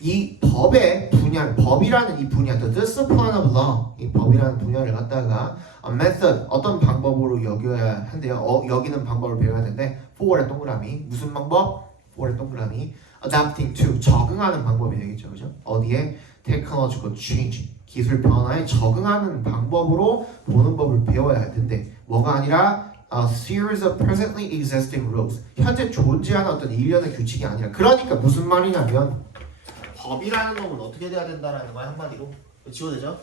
이 법의 분야, 법이라는 이 분야, the discipline of law, 이 법이라는 분야를 갖다가 a method, 어떤 방법으로 여겨야 한대요. 여기는 방법을 배워야 되는데 for의 동그라미, 무슨 방법? for의 동그라미, adapting to, 적응하는 방법이 되겠죠, 그죠? 어디에? technological change, 기술 변화에 적응하는 방법으로 보는 법을 배워야 할 텐데 뭐가 아니라 a series of presently existing rules, 현재 존재하는 어떤 일련의 규칙이 아니라 그러니까 무슨 말이냐면 법이라는 놈은 어떻게 돼야 된다라는 거야 한마디로. 지워되죠?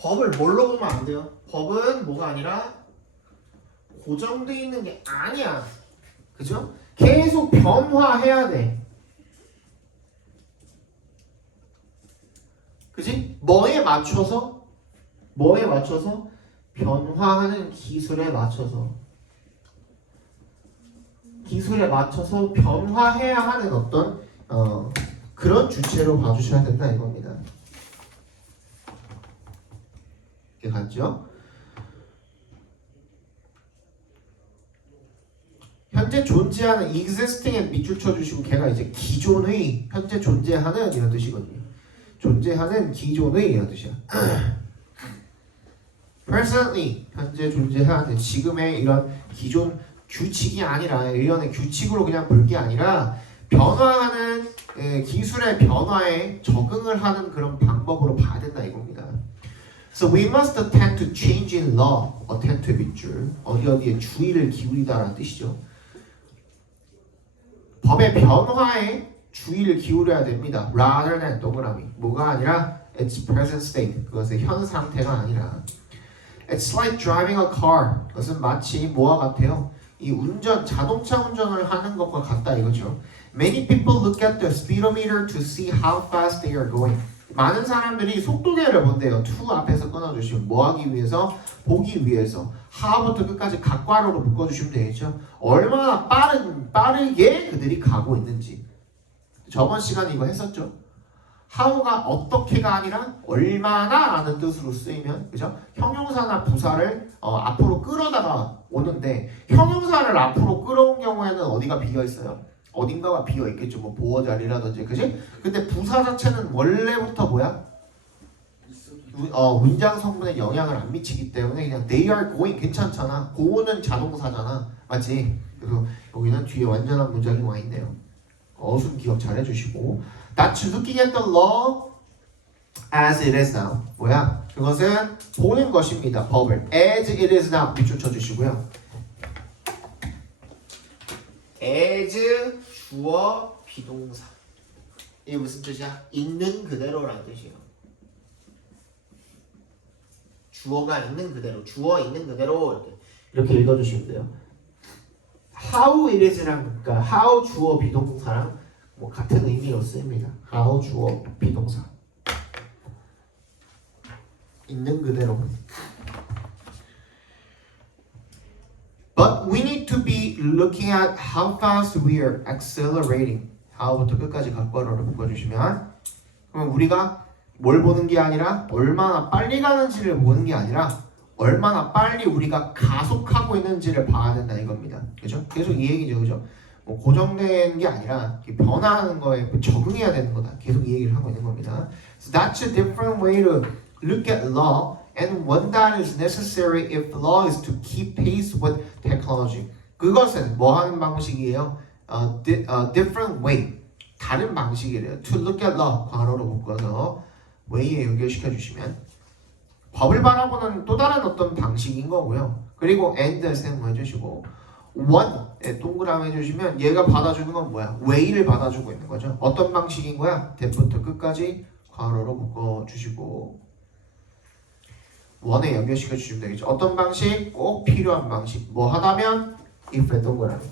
법을 뭘로 보면 안 돼요? 법은 뭐가 아니라 고정돼 있는 게 아니야. 그죠? 계속 변화해야 돼. 그지? 뭐에 맞춰서 변화하는 기술에 맞춰서 변화해야 하는 어떤 그런 주체로 봐주셔야 된다 이겁니다. 이렇게 갔죠? 현재 존재하는 existing에 밑줄 쳐주시고 걔가 이제 기존의 현재 존재하는 이런 뜻이거든요. 존재하는 기존의 이런 뜻이야. presently 현재 존재하는 지금의 이런 기존 규칙이 아니라 일련의 규칙으로 그냥 볼 게 아니라 변화하는 기술의 변화에 적응을 하는 그런 방법으로 봐야 된다 이겁니다. So we must attend to change in law. attend to 밑줄 어디에 주의를 기울이다라는 뜻이죠. 법의 변화에 주의를 기울여야 됩니다. Rather than 동그라미 뭐가 아니라 its present state 그것의 현 상태가 아니라 It's like driving a car. 그것은 마치 뭐와 같아요? 이 운전, 자동차 운전을 하는 것과 같다 이거죠. Many people look at the speedometer to see how fast they are going. 많은 사람들이 속도계를 본대요. to 앞에서 끊어주시면 뭐 하기 위해서? 보기 위해서. how부터 끝까지 각괄호로 묶어주시면 되겠죠. 얼마나 빠르게 그들이 가고 있는지. 저번 시간에 이거 했었죠. how가 어떻게가 아니라 얼마나 라는 뜻으로 쓰이면 그죠? 형용사나 부사를 앞으로 끌어다가 오는데 형용사를 앞으로 끌어온 경우에는 어디가 비어있어요? 어딘가가 비어있겠죠. 뭐 보어 자리라든지 그지? 근데 부사 자체는 원래부터 뭐야? 문장 성분에 영향을 안 미치기 때문에 그냥 they are going 괜찮잖아. go는 자동사잖아. 맞지? 그래서 여기는 뒤에 완전한 문장이 와 있네요. 어순 기억 잘 해주시고 That's looking at the law as it is now. 뭐야? 그것은 보는 것입니다. 법을 as it is now 밑줄 쳐주시고요. as 주어 비동사. 이게 무슨 뜻이야? 있는 그대로라는 뜻이에요. 주어가 있는 그대로, 주어 있는 그대로 이렇게 읽어주시면 돼요. How it is랑 그러니까 how 주어 비동사랑 뭐 같은 의미로 쓰입니다. how 주어 비동사 있는 그대로. But we need to be looking at how fast we are accelerating. how부터 끝까지 각괄호를 묶어주시면 그럼 우리가 뭘 보는 게 아니라 얼마나 빨리 가는지를 보는 게 아니라 얼마나 빨리 우리가 가속하고 있는지를 봐야 된다 이겁니다. 그죠? 계속 이 얘기죠. 그죠? 뭐 고정된 게 아니라 변화하는 거에 적응해야 되는 거다. 계속 이 얘기를 하고 있는 겁니다. So that's a different way to look at law and one that is necessary if law is to keep pace with technology. 그것은 뭐 하는 방식이에요? Different way. 다른 방식이래요. To look at law. 괄호로 묶어서 way에 연결시켜 주시면 법을 바라보는 또 다른 어떤 방식인 거고요. 그리고 and 사용해 주시고 one에 동그라미 해주시면 얘가 받아주는 건 뭐야? way를 받아주고 있는 거죠. 어떤 방식인 거야? 대부터 끝까지 괄호로 묶어주시고 one에 연결시켜 주시면 되겠죠. 어떤 방식? 꼭 필요한 방식. 뭐 하다면 if에 동그라미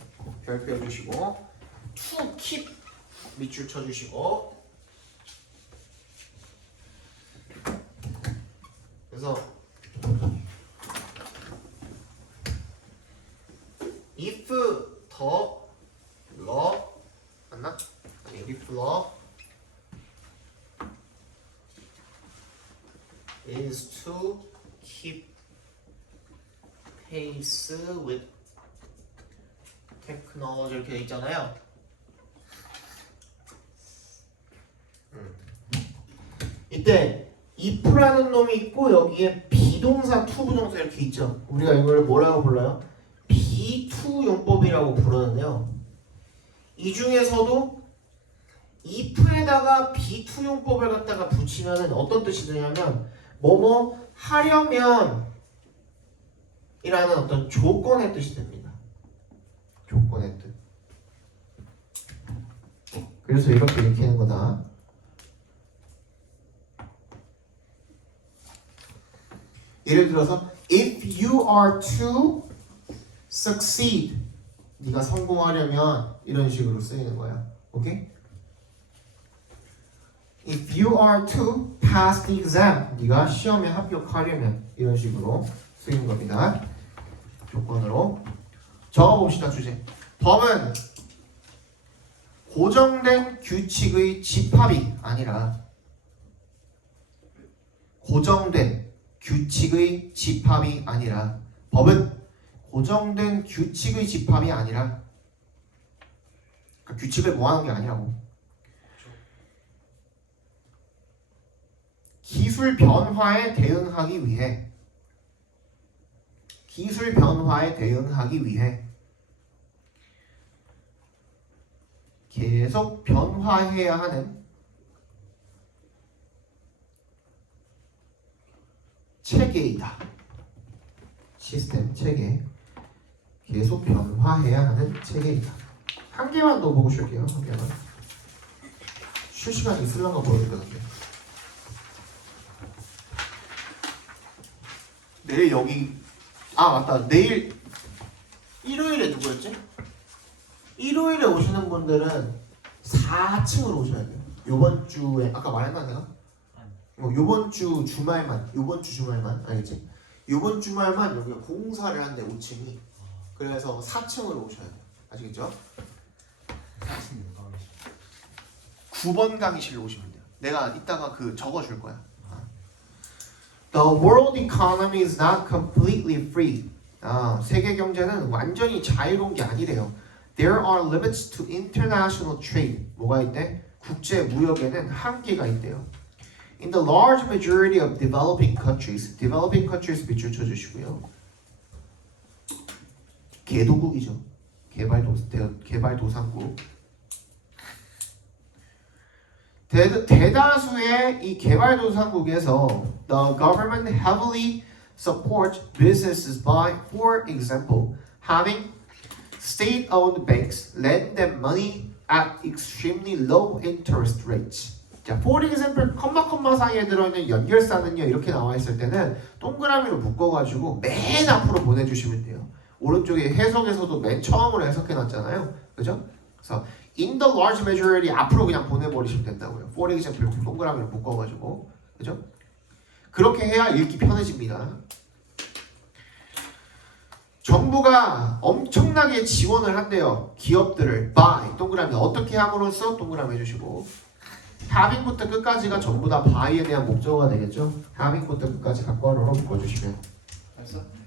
별표 해주시고 to keep 밑줄 쳐주시고 그래서 if the law 맞나? 아니 if law is to keep pace with technology 이렇게 돼 있잖아요. 이때 if라는 놈이 있고 여기에 비동사 투부정사 이렇게 있죠. 우리가 이걸 뭐라고 불러요? B2 용법이라고 부르는데요. 이 중에서도 if에다가 B2 용법을 갖다가 붙이면은 어떤 뜻이 되냐면 뭐뭐 하려면 이라는 어떤 조건의 뜻이 됩니다. 조건의 뜻. 그래서 이렇게 읽히는 거다. 예를 들어서 if you are to succeed 네가 성공하려면 이런 식으로 쓰이는 거야. 오케이? If you are to pass the exam 네가 시험에 합격하려면 이런 식으로 쓰이는 겁니다. 조건으로 적어봅시다. 주제 범은 고정된 규칙의 집합이 아니라 고정된 규칙의 집합이 아니라 법은 고정된 규칙의 집합이 아니라 그러니까 규칙을 모아놓은 게 아니라고. 기술 변화에 대응하기 위해 계속 변화해야 하는 체계이다. 시스템 체계. 계속 변화해야 하는 체계이다. 한 개만 더 보고 쉴게요. 한 개만. 쉴 시간이 있을랑가 모르겠는데. 내일 여기 맞다. 내일 일요일에 누구였지? 일요일에 오시는 분들은 4층으로 오셔야 돼요. 요번 주에 아까 말했나 내가? 요번 주 주말만 알겠지? 요번 주말만 여기 공사를 한대 5층이. 그래서 4층으로 오셔야 돼요. 아시겠죠? 9번 강의실로 오시면 돼요. 내가 이따가 그 적어줄 거야. The world economy is not completely free. 세계 경제는 완전히 자유로운 게 아니래요. There are limits to international trade. 뭐가 있대? 국제 무역에는 한계가 있대요. In the large majority of developing countries 밑줄 쳐주시고요. 개도국이죠. 개발도상국. 대다수의 이 개발도상국에서 the government heavily supports businesses by, for example, having state-owned banks lend them money at extremely low interest rates. 자, for example, 컴마 사이에 들어있는 연결사는요 이렇게 나와 있을 때는 동그라미로 묶어가지고 맨 앞으로 보내주시면 돼요. 오른쪽에 해석에서도 맨 처음으로 해석해놨잖아요, 그죠? 그래서 in the large majority 앞으로 그냥 보내버리시면 된다고요. For example 동그라미로 묶어가지고, 그죠? 그렇게 해야 읽기 편해집니다. 정부가 엄청나게 지원을 한대요. 기업들을 by 동그라미 어떻게 함으로써 동그라미 해주시고 having부터 끝까지가 전부 다 by에 대한 목적어가 되겠죠. having부터 끝까지 각괄호로 묶어주시면 알았어?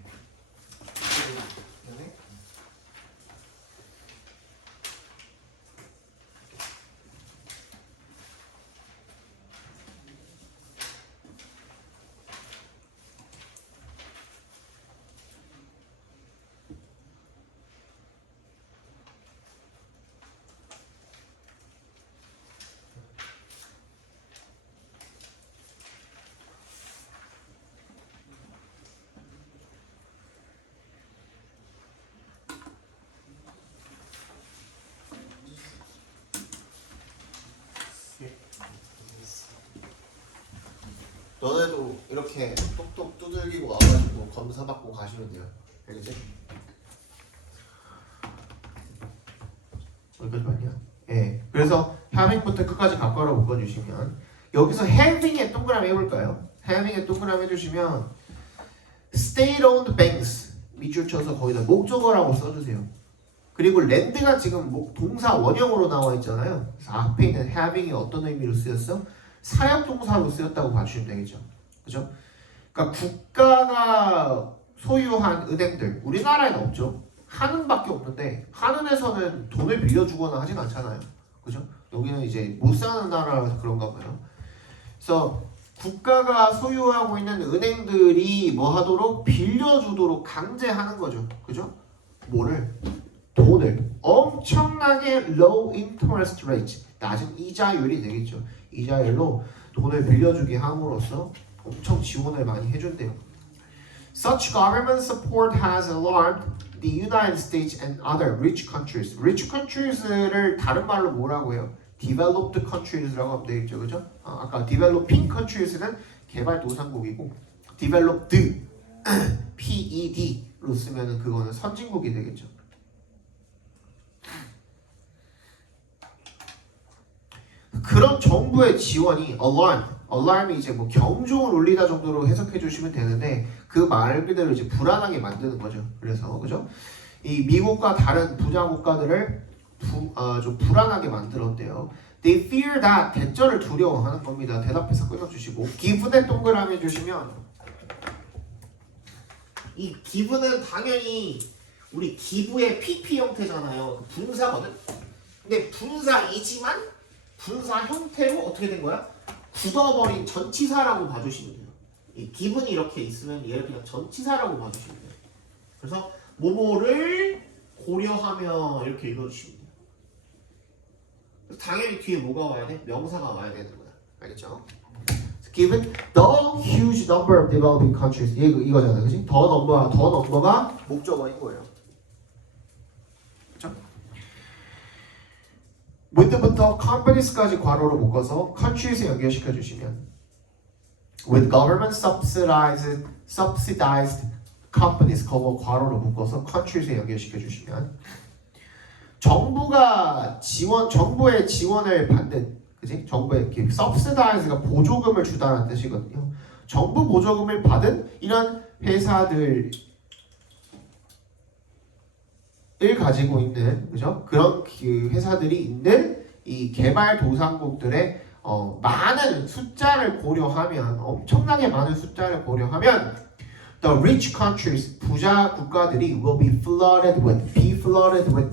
너네도 이렇게 똑똑 두들기고 와가지고 검사 받고 가시면 돼요. 알겠지? 여기까지 맞냐? 예. 그래서 having부터 끝까지 각괄호 묶어주시면 여기서 having에 동그라미 해볼까요? having에 동그라미 해주시면 state-owned banks 밑줄 쳐서 거기다 목적어라고 써주세요. 그리고 land가 지금 동사 원형으로 나와 있잖아요. 그래서 앞에 있는 having이 어떤 의미로 쓰였어? 사역동사로 쓰였다고 봐주시면 되겠죠. 그죠? 그러니까 국가가 소유한 은행들, 우리나라에는 없죠. 한은밖에 없는데 한은에서는 돈을 빌려주거나 하진 않잖아요. 그죠? 여기는 이제 못 사는 나라라서 그런가 봐요. 그래서 국가가 소유하고 있는 은행들이 뭐 하도록 빌려주도록 강제하는 거죠. 그죠? 뭐를? 돈을 엄청나게 low interest rate, 낮은 이자율이 되겠죠. 이자율로 돈을 빌려주게 함으로써 엄청 지원을 많이 해준대요. Such government support has alarmed the United States and other rich countries. Rich countries를 다른 말로 뭐라고 해요? Developed countries라고 하면 되겠죠, 그죠? 아까 developing countries는 개발도상국이고 developed PED로 쓰면은 그거는 선진국이 되겠죠. 그런 정부의 지원이 alarm이 이제 뭐 경종을 울리다 정도로 해석해 주시면 되는데 그 말 그대로 이제 불안하게 만드는 거죠. 그래서 그죠? 이 미국과 다른 부자 국가들을 좀 불안하게 만들었대요. They fear that 대절을 두려워하는 겁니다. 대답해서 끊어주시고 give에 동그라미 해주시면 이 give는 당연히 우리 기부의 PP 형태잖아요. 분사거든. 근데 분사이지만 분사 형태로 어떻게 된 거야? 굳어버린 전치사라고 봐주시면 돼요. 이 기분이 이렇게 있으면 얘를 그냥 전치사라고 봐주시면 돼요. 그래서 뭐뭐를 고려하며 이렇게 읽어주시면 돼요. 그래서 당연히 뒤에 뭐가 와야 돼? 명사가 와야 되는 거야. 알겠죠? Given the huge number of developing countries 이거잖아, 그렇지? 더 넘버가 목적어인 거예요. 그렇죠? with부터 companies까지 괄호로 묶어서 countries에 연결시켜 주시면 with government subsidized companies 그거 괄호로 묶어서 countries에 연결시켜 주시면 정부의 지원을 받는, 그지? 정부의 subsidize가 보조금을 주다라는 뜻이거든요. 정부 보조금을 받은 이런 회사들을 가지고 있는, 그죠? 그런 그 회사들이 있는 이 개발도상국들의 많은 숫자를 고려하면, 엄청나게 많은 숫자를 고려하면 the rich countries, 부자 국가들이 will be flooded with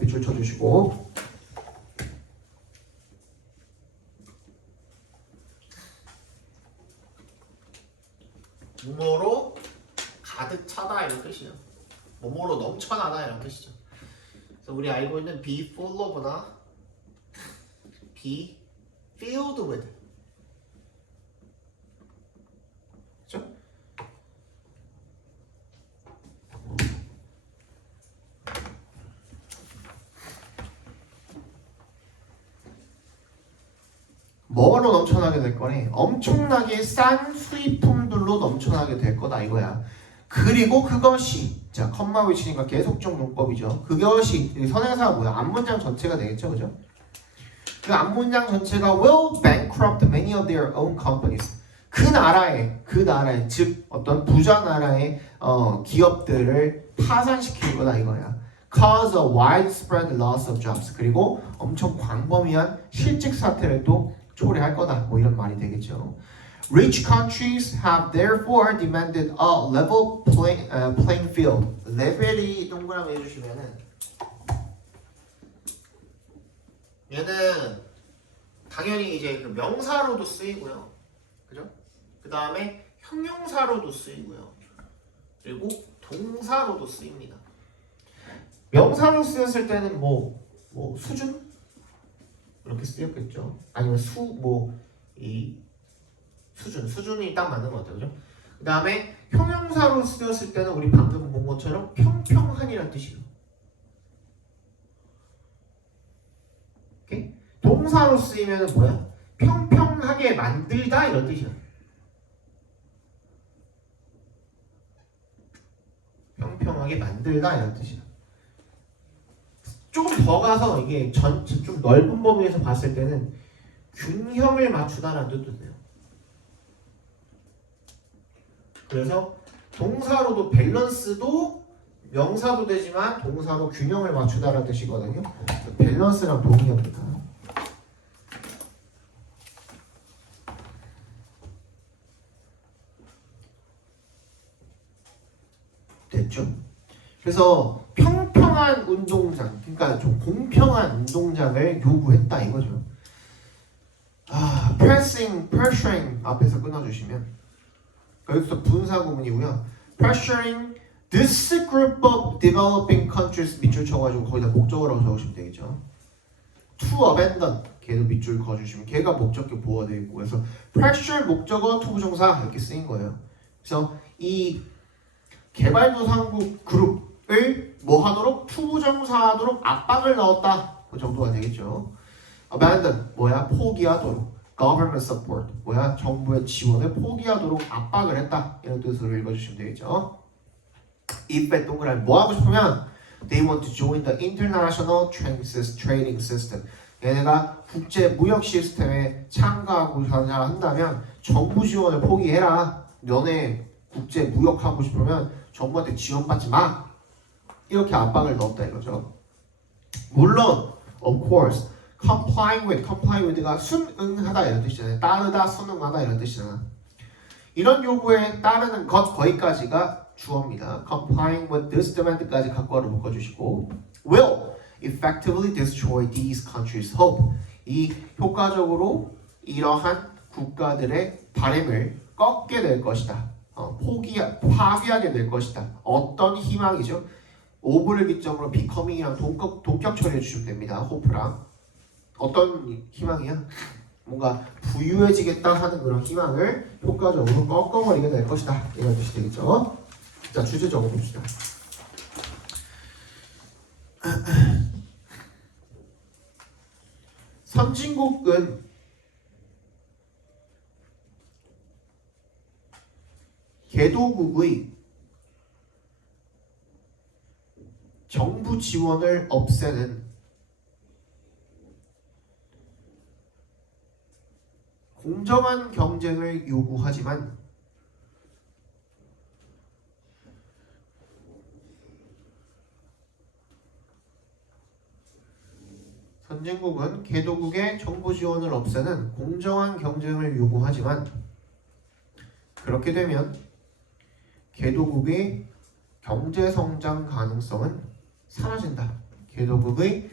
밑줄 쳐주시고 뭐뭐로 가득 차다 이런 뜻이에요. 뭐뭐로 넘쳐나다 이런 뜻이죠. 그래서 우리 알고 있는 be full of나 be filled with, 그렇죠? 뭐로 넘쳐나게 될 거니? 엄청나게 싼 수입품들로 넘쳐나게 될 거다 이거야. 그리고 그것이, 자 컴마 위치니까 계속적 문법이죠. 그것이 선행사가 뭐야? 앞문장 전체가 되겠죠, 그죠? 그 앞문장 전체가 will bankrupt many of their own companies. 그 나라의 즉 어떤 부자 나라의 기업들을 파산시킬 거다 이거야. Cause a widespread loss of jobs. 그리고 엄청 광범위한 실직 사태를 또 초래할 거다. 뭐 이런 말이 되겠죠. Rich countries have therefore demanded a level playing field. 레벨이 동그라미 해주시면은 얘는 당연히 이제 그 명사로도 쓰이고요, 그죠? 그 다음에 형용사로도 쓰이고요, 그리고 동사로도 쓰입니다. 명사로 쓰였을 때는 뭐 수준 이렇게 쓰였겠죠. 아니면 이 수준이 딱 맞는 것 같아요, 그죠? 그 다음에 형용사로 쓰였을 때는 우리 방금 본 것처럼 평평한이라는 뜻이에요. 오케이? 동사로 쓰이면은 뭐야? 평평하게 만들다 이런 뜻이야. 평평하게 만들다 이런 뜻이야. 조금 더 가서 이게 전체 좀 넓은 범위에서 봤을 때는 균형을 맞추다라는 뜻도 돼요. 그래서 동사로도 밸런스도 명사도 되지만 동사로 균형을 맞추다라는 뜻이거든요. 밸런스랑 동의합니다. 됐죠? 그래서 평평한 운동장, 그러니까 좀 공평한 운동장을 요구했다 이거죠. pressuring 앞에서 끊어주시면 여기서 분사 구문이고요. pressuring this group of developing countries 밑줄 쳐가지고 거기다 목적어라고 적으시면 되겠죠. to abandon 걔도 밑줄 그어주시면 걔가 목적격 보호가 되어 있고, 그래서 pressure 목적어 투부정사 이렇게 쓰인 거예요. 그래서 이 개발도상국 그룹을 뭐 하도록? 투부정사하도록 압박을 넣었다. 그 정도가 되겠죠. abandon 뭐야? 포기하도록. government support 뭐야? 정부의 지원을 포기하도록 압박을 했다. 이런 뜻으로 읽어주시면 되겠죠. if에 동그라미 뭐 하고 싶으면 they want to join the international trading system. 얘네가 국제 무역 시스템에 참가하고자 한다면 정부 지원을 포기해라. 너네 국제 무역하고 싶으면 정부한테 지원받지 마. 이렇게 압박을 넣었다 이거죠. 물론 of course comply with가 순응하다 이런 뜻이잖아요. 따르다, 순응하다 이런 뜻이잖아. 이런 요구에 따르는 것 거기까지가 주어입니다. complying with this demand까지 갖고와로 묶어주시고 will effectively destroy these countries' hope. 이 효과적으로 이러한 국가들의 바램을 꺾게 될 것이다. 파괴하게 될 것이다. 어떤 희망이죠? 오브를 기점으로 becoming이랑 동격 처리해 주시면 됩니다. hope랑 어떤 희망이야? 뭔가 부유해지겠다 하는 그런 희망을 효과적으로 꺾어버리게 될 것이다. 이런 뜻이 되겠죠. 자, 주제 적어봅시다. 선진국은 개도국의 정부 지원을 없애는 공정한 경쟁을 요구하지만 선진국은 개도국의 정부 지원을 없애는 공정한 경쟁을 요구하지만 그렇게 되면 개도국의 경제 성장 가능성은 사라진다. 개도국의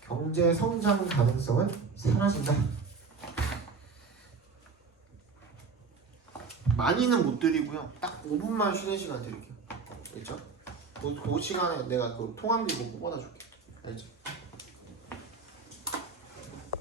경제 성장 가능성은 사라진다. 많이는 못 드리고요. 딱 5분만 쉬는 시간 드릴게요. 알겠죠? 그 시간에 내가 그 통합기 뭐 뽑아다 줄게. 알겠죠?